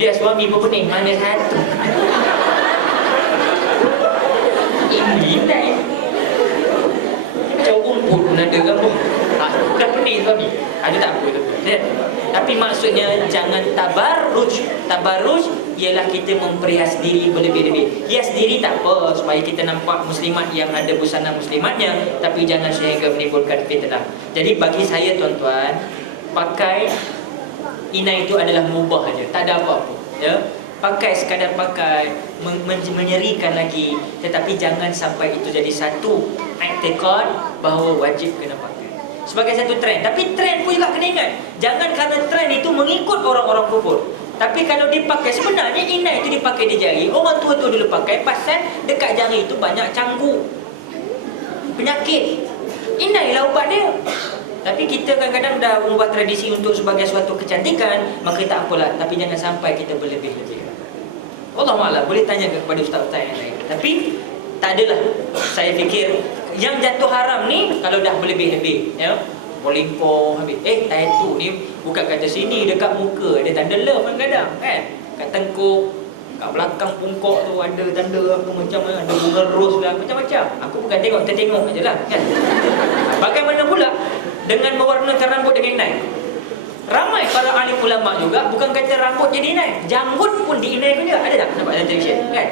Dia suami berpening mana satu. Ini inai. Macam rumput pun ada gambar. Dah pening suami. Ada tak apa tu. Tapi maksudnya jangan tabarruj. Tabarruj ialah kita memperhias diri berlebih-lebih. Hias diri tak apa supaya kita nampak muslimat yang ada busana muslimatnya, tapi jangan sehingga menimbulkan fitnah. Jadi bagi saya, tuan-tuan, pakai inai itu adalah mubah aja, tak ada apa-apa, ya. Pakai sekadar pakai, menyerikan lagi, tetapi jangan sampai itu jadi satu i'tiqad bahawa wajib kena pakai sebagai satu trend. Tapi trend pun juga kena ingat, jangan kerana trend itu mengikut orang-orang kufur. Tapi kalau dipakai, sebenarnya inai itu dipakai di jari. Orang tua tu dulu pakai pasal dekat jari itu banyak canggu, penyakit. Inai lah ubat dia. Tapi kita kadang-kadang dah membuat tradisi untuk sebagai suatu kecantikan, maka tak apalah. Tapi jangan sampai kita berlebih-lebih. Wallahualam, boleh tanya kepada ustaz-ustaz yang lain. Tapi tak adalah, saya fikir yang jatuh haram ni kalau dah berlebih-lebih, ya. Melingkor habis. Tattoo ni bukan kata sini, dekat muka ada tanda love kadang-kadang, kan? Kat tengkuk, kat belakang pungkok tu ada tanda apa macam, ada bunga ros lah, macam-macam. Aku bukan tengok, tertengok aje lah, kan? Bagaimana pula dengan mewarnakan rambut dengan inai? Ramai para alim ulama juga bukan kata rambut jadi inai, janggut pun diinaikan juga. Ada tak nampak dalam televisyen, kan?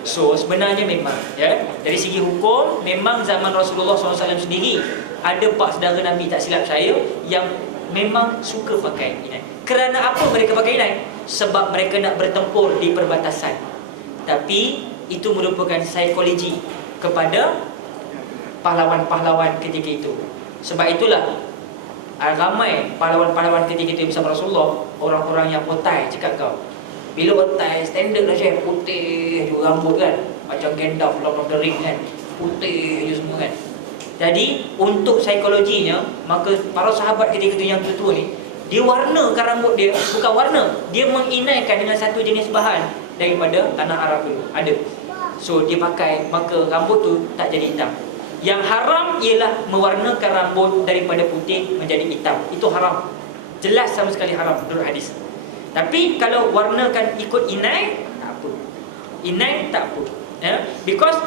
So sebenarnya memang, ya, dari segi hukum memang zaman Rasulullah SAW sendiri ada pak saudara Nabi, tak silap saya, yang memang suka pakai inai. Kerana apa mereka pakai inai? Sebab mereka nak bertempur di perbatasan. Tapi itu merupakan psikologi kepada pahlawan-pahlawan ketika itu. Sebab itulah ramai pahlawan-pahlawan ketika itu bersama Rasulullah, orang-orang yang otai, cakap kau, bila otai standard lah Syekh, putih juga rambut kan, macam Gandalf Lord of the Ring kan, putih je semua kan. Jadi untuk psikologinya, maka para sahabat ketika itu yang tua-tua ni, dia warnakan rambut dia, bukan warna, dia menginaikan dengan satu jenis bahan daripada tanah Arab dulu, ada. So dia pakai, maka rambut tu tak jadi hitam. Yang haram ialah mewarnakan rambut daripada putih menjadi hitam. Itu haram, jelas sama sekali haram menurut hadis. Tapi kalau warnakan ikut inai, tak apa. Inai tak apa, ya? Because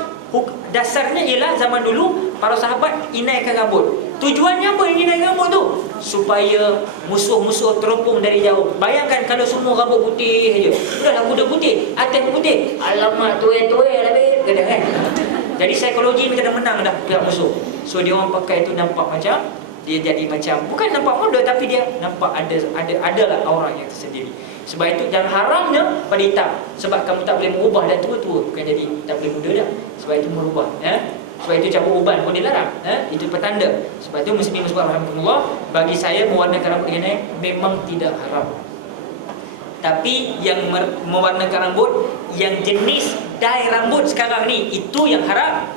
dasarnya ialah zaman dulu para sahabat inaikan rambut. Tujuannya apa inaikan rambut tu? Supaya musuh-musuh teropong dari jauh. Bayangkan kalau semua rambut putih je, udahlah kuda putih, atas putih, alamak tuai-tuai lah kadang kan. Jadi psikologi macam dah menang dah pihak musuh. So dia orang pakai tu nampak macam, dia jadi macam, bukan nampak muda, tapi dia nampak adalah aura yang tersendiri. Sebab itu jangan haramnya pada hitam. Sebab kamu tak boleh merubah dah tua-tua, bukan jadi tak boleh muda dah. Sebab itu merubah, sebab itu cabut uban pun dilarang, itu petanda. Sebab itu muslimin muslimat rahmatullah, bagi saya mewarnakan rambut dengan memang tidak haram. Tapi yang mewarnakan rambut yang jenis dye rambut sekarang ni, itu yang haram.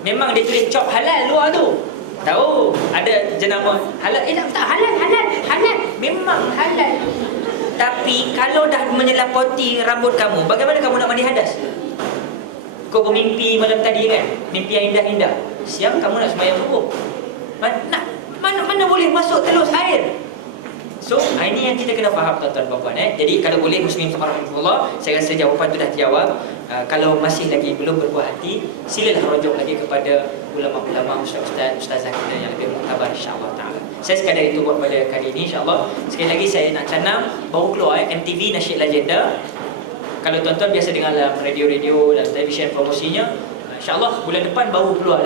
Memang dia tulis cop halal luar tu. Tahu ada jenama halal, tak halal, memang halal. Tapi kalau dah menyelapoti rambut kamu, bagaimana kamu nak mandi hadas? Kau bermimpi malam tadi kan, mimpi yang indah-indah. Siang kamu nak sembahyang subuh. Mana boleh masuk telus air. So, ini yang kita kena faham tuan-tuan puan-puan. Jadi kalau boleh muslimin subhanallah, saya rasa jawapan tu dah dijawab. Kalau masih lagi belum berbuah hati, silalah rujuk lagi kepada ulama-ulama, ustaz-ustazah kita yang lebih muktabar insya-Allah taala. Saya sekadar itu buat pada kali ini insya-Allah. Sekali lagi saya nak canang baru keluar MTV Nasyid Legenda. Kalau tuan-tuan biasa dengar dalam radio-radio dan televisyen promosinya, insya-Allah bulan depan baru keluar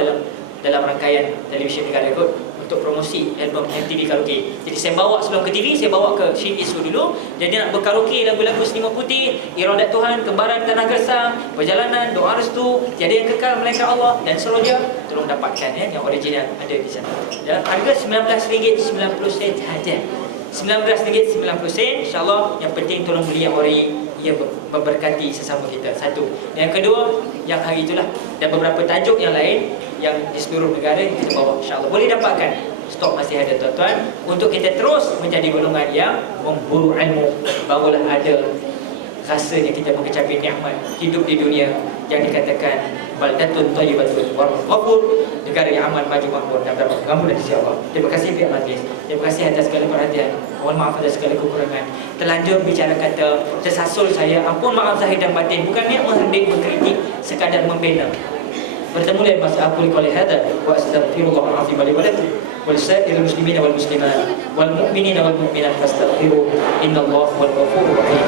dalam rangkaian televisyen negara kot untuk promosi album MTV Karaoke. Jadi saya bawa sebelum ke TV, saya bawa ke Shin Isu dulu. Jadi nak berkaraoke lagu-lagu Selimut Putih, Iradat Tuhan, Kembaran Tanah Gersang, Perjalanan, Doa Restu, Tiada Yang Kekal Melainkan Allah dan seterusnya. Tolong dapatkan yang original ada di sana. Dalam harga RM19.90 sahaja. RM19.90, insya-Allah. Yang penting tolong beli yang ori, ia memberkati sesama kita. Satu. Yang kedua, yang hari itulah, dan beberapa tajuk yang lain yang di seluruh negara yang kita bawa, insya-Allah boleh dapatkan. Stok masih ada tuan-tuan, untuk kita terus menjadi golongan yang memburu ilmu. Barulah ada rasanya kita mengecapi nikmat hidup di dunia yang dikatakan baldatun thayyibatun wa ghafur, negara yang aman, maju, makmur dan dapat mengampun dari sisi Allah. Terima kasih pihak majlis. Terima kasih atas segala perhatian. Mohon maaf atas segala kekurangan. Terlanjur bicara kata, tersasul saya. Ampun maaf zahir dan batin. Bukan niat menghendik, mengkritik, sekadar membina. Bertemu lain masa aku liqali hadza wa astaghfirullahal azim li wa lakum wa lisairil muslimin wal muslimat wal mu'minin wal mu'minat fastaghfiruhu innallaha huwal ghafurur rahim.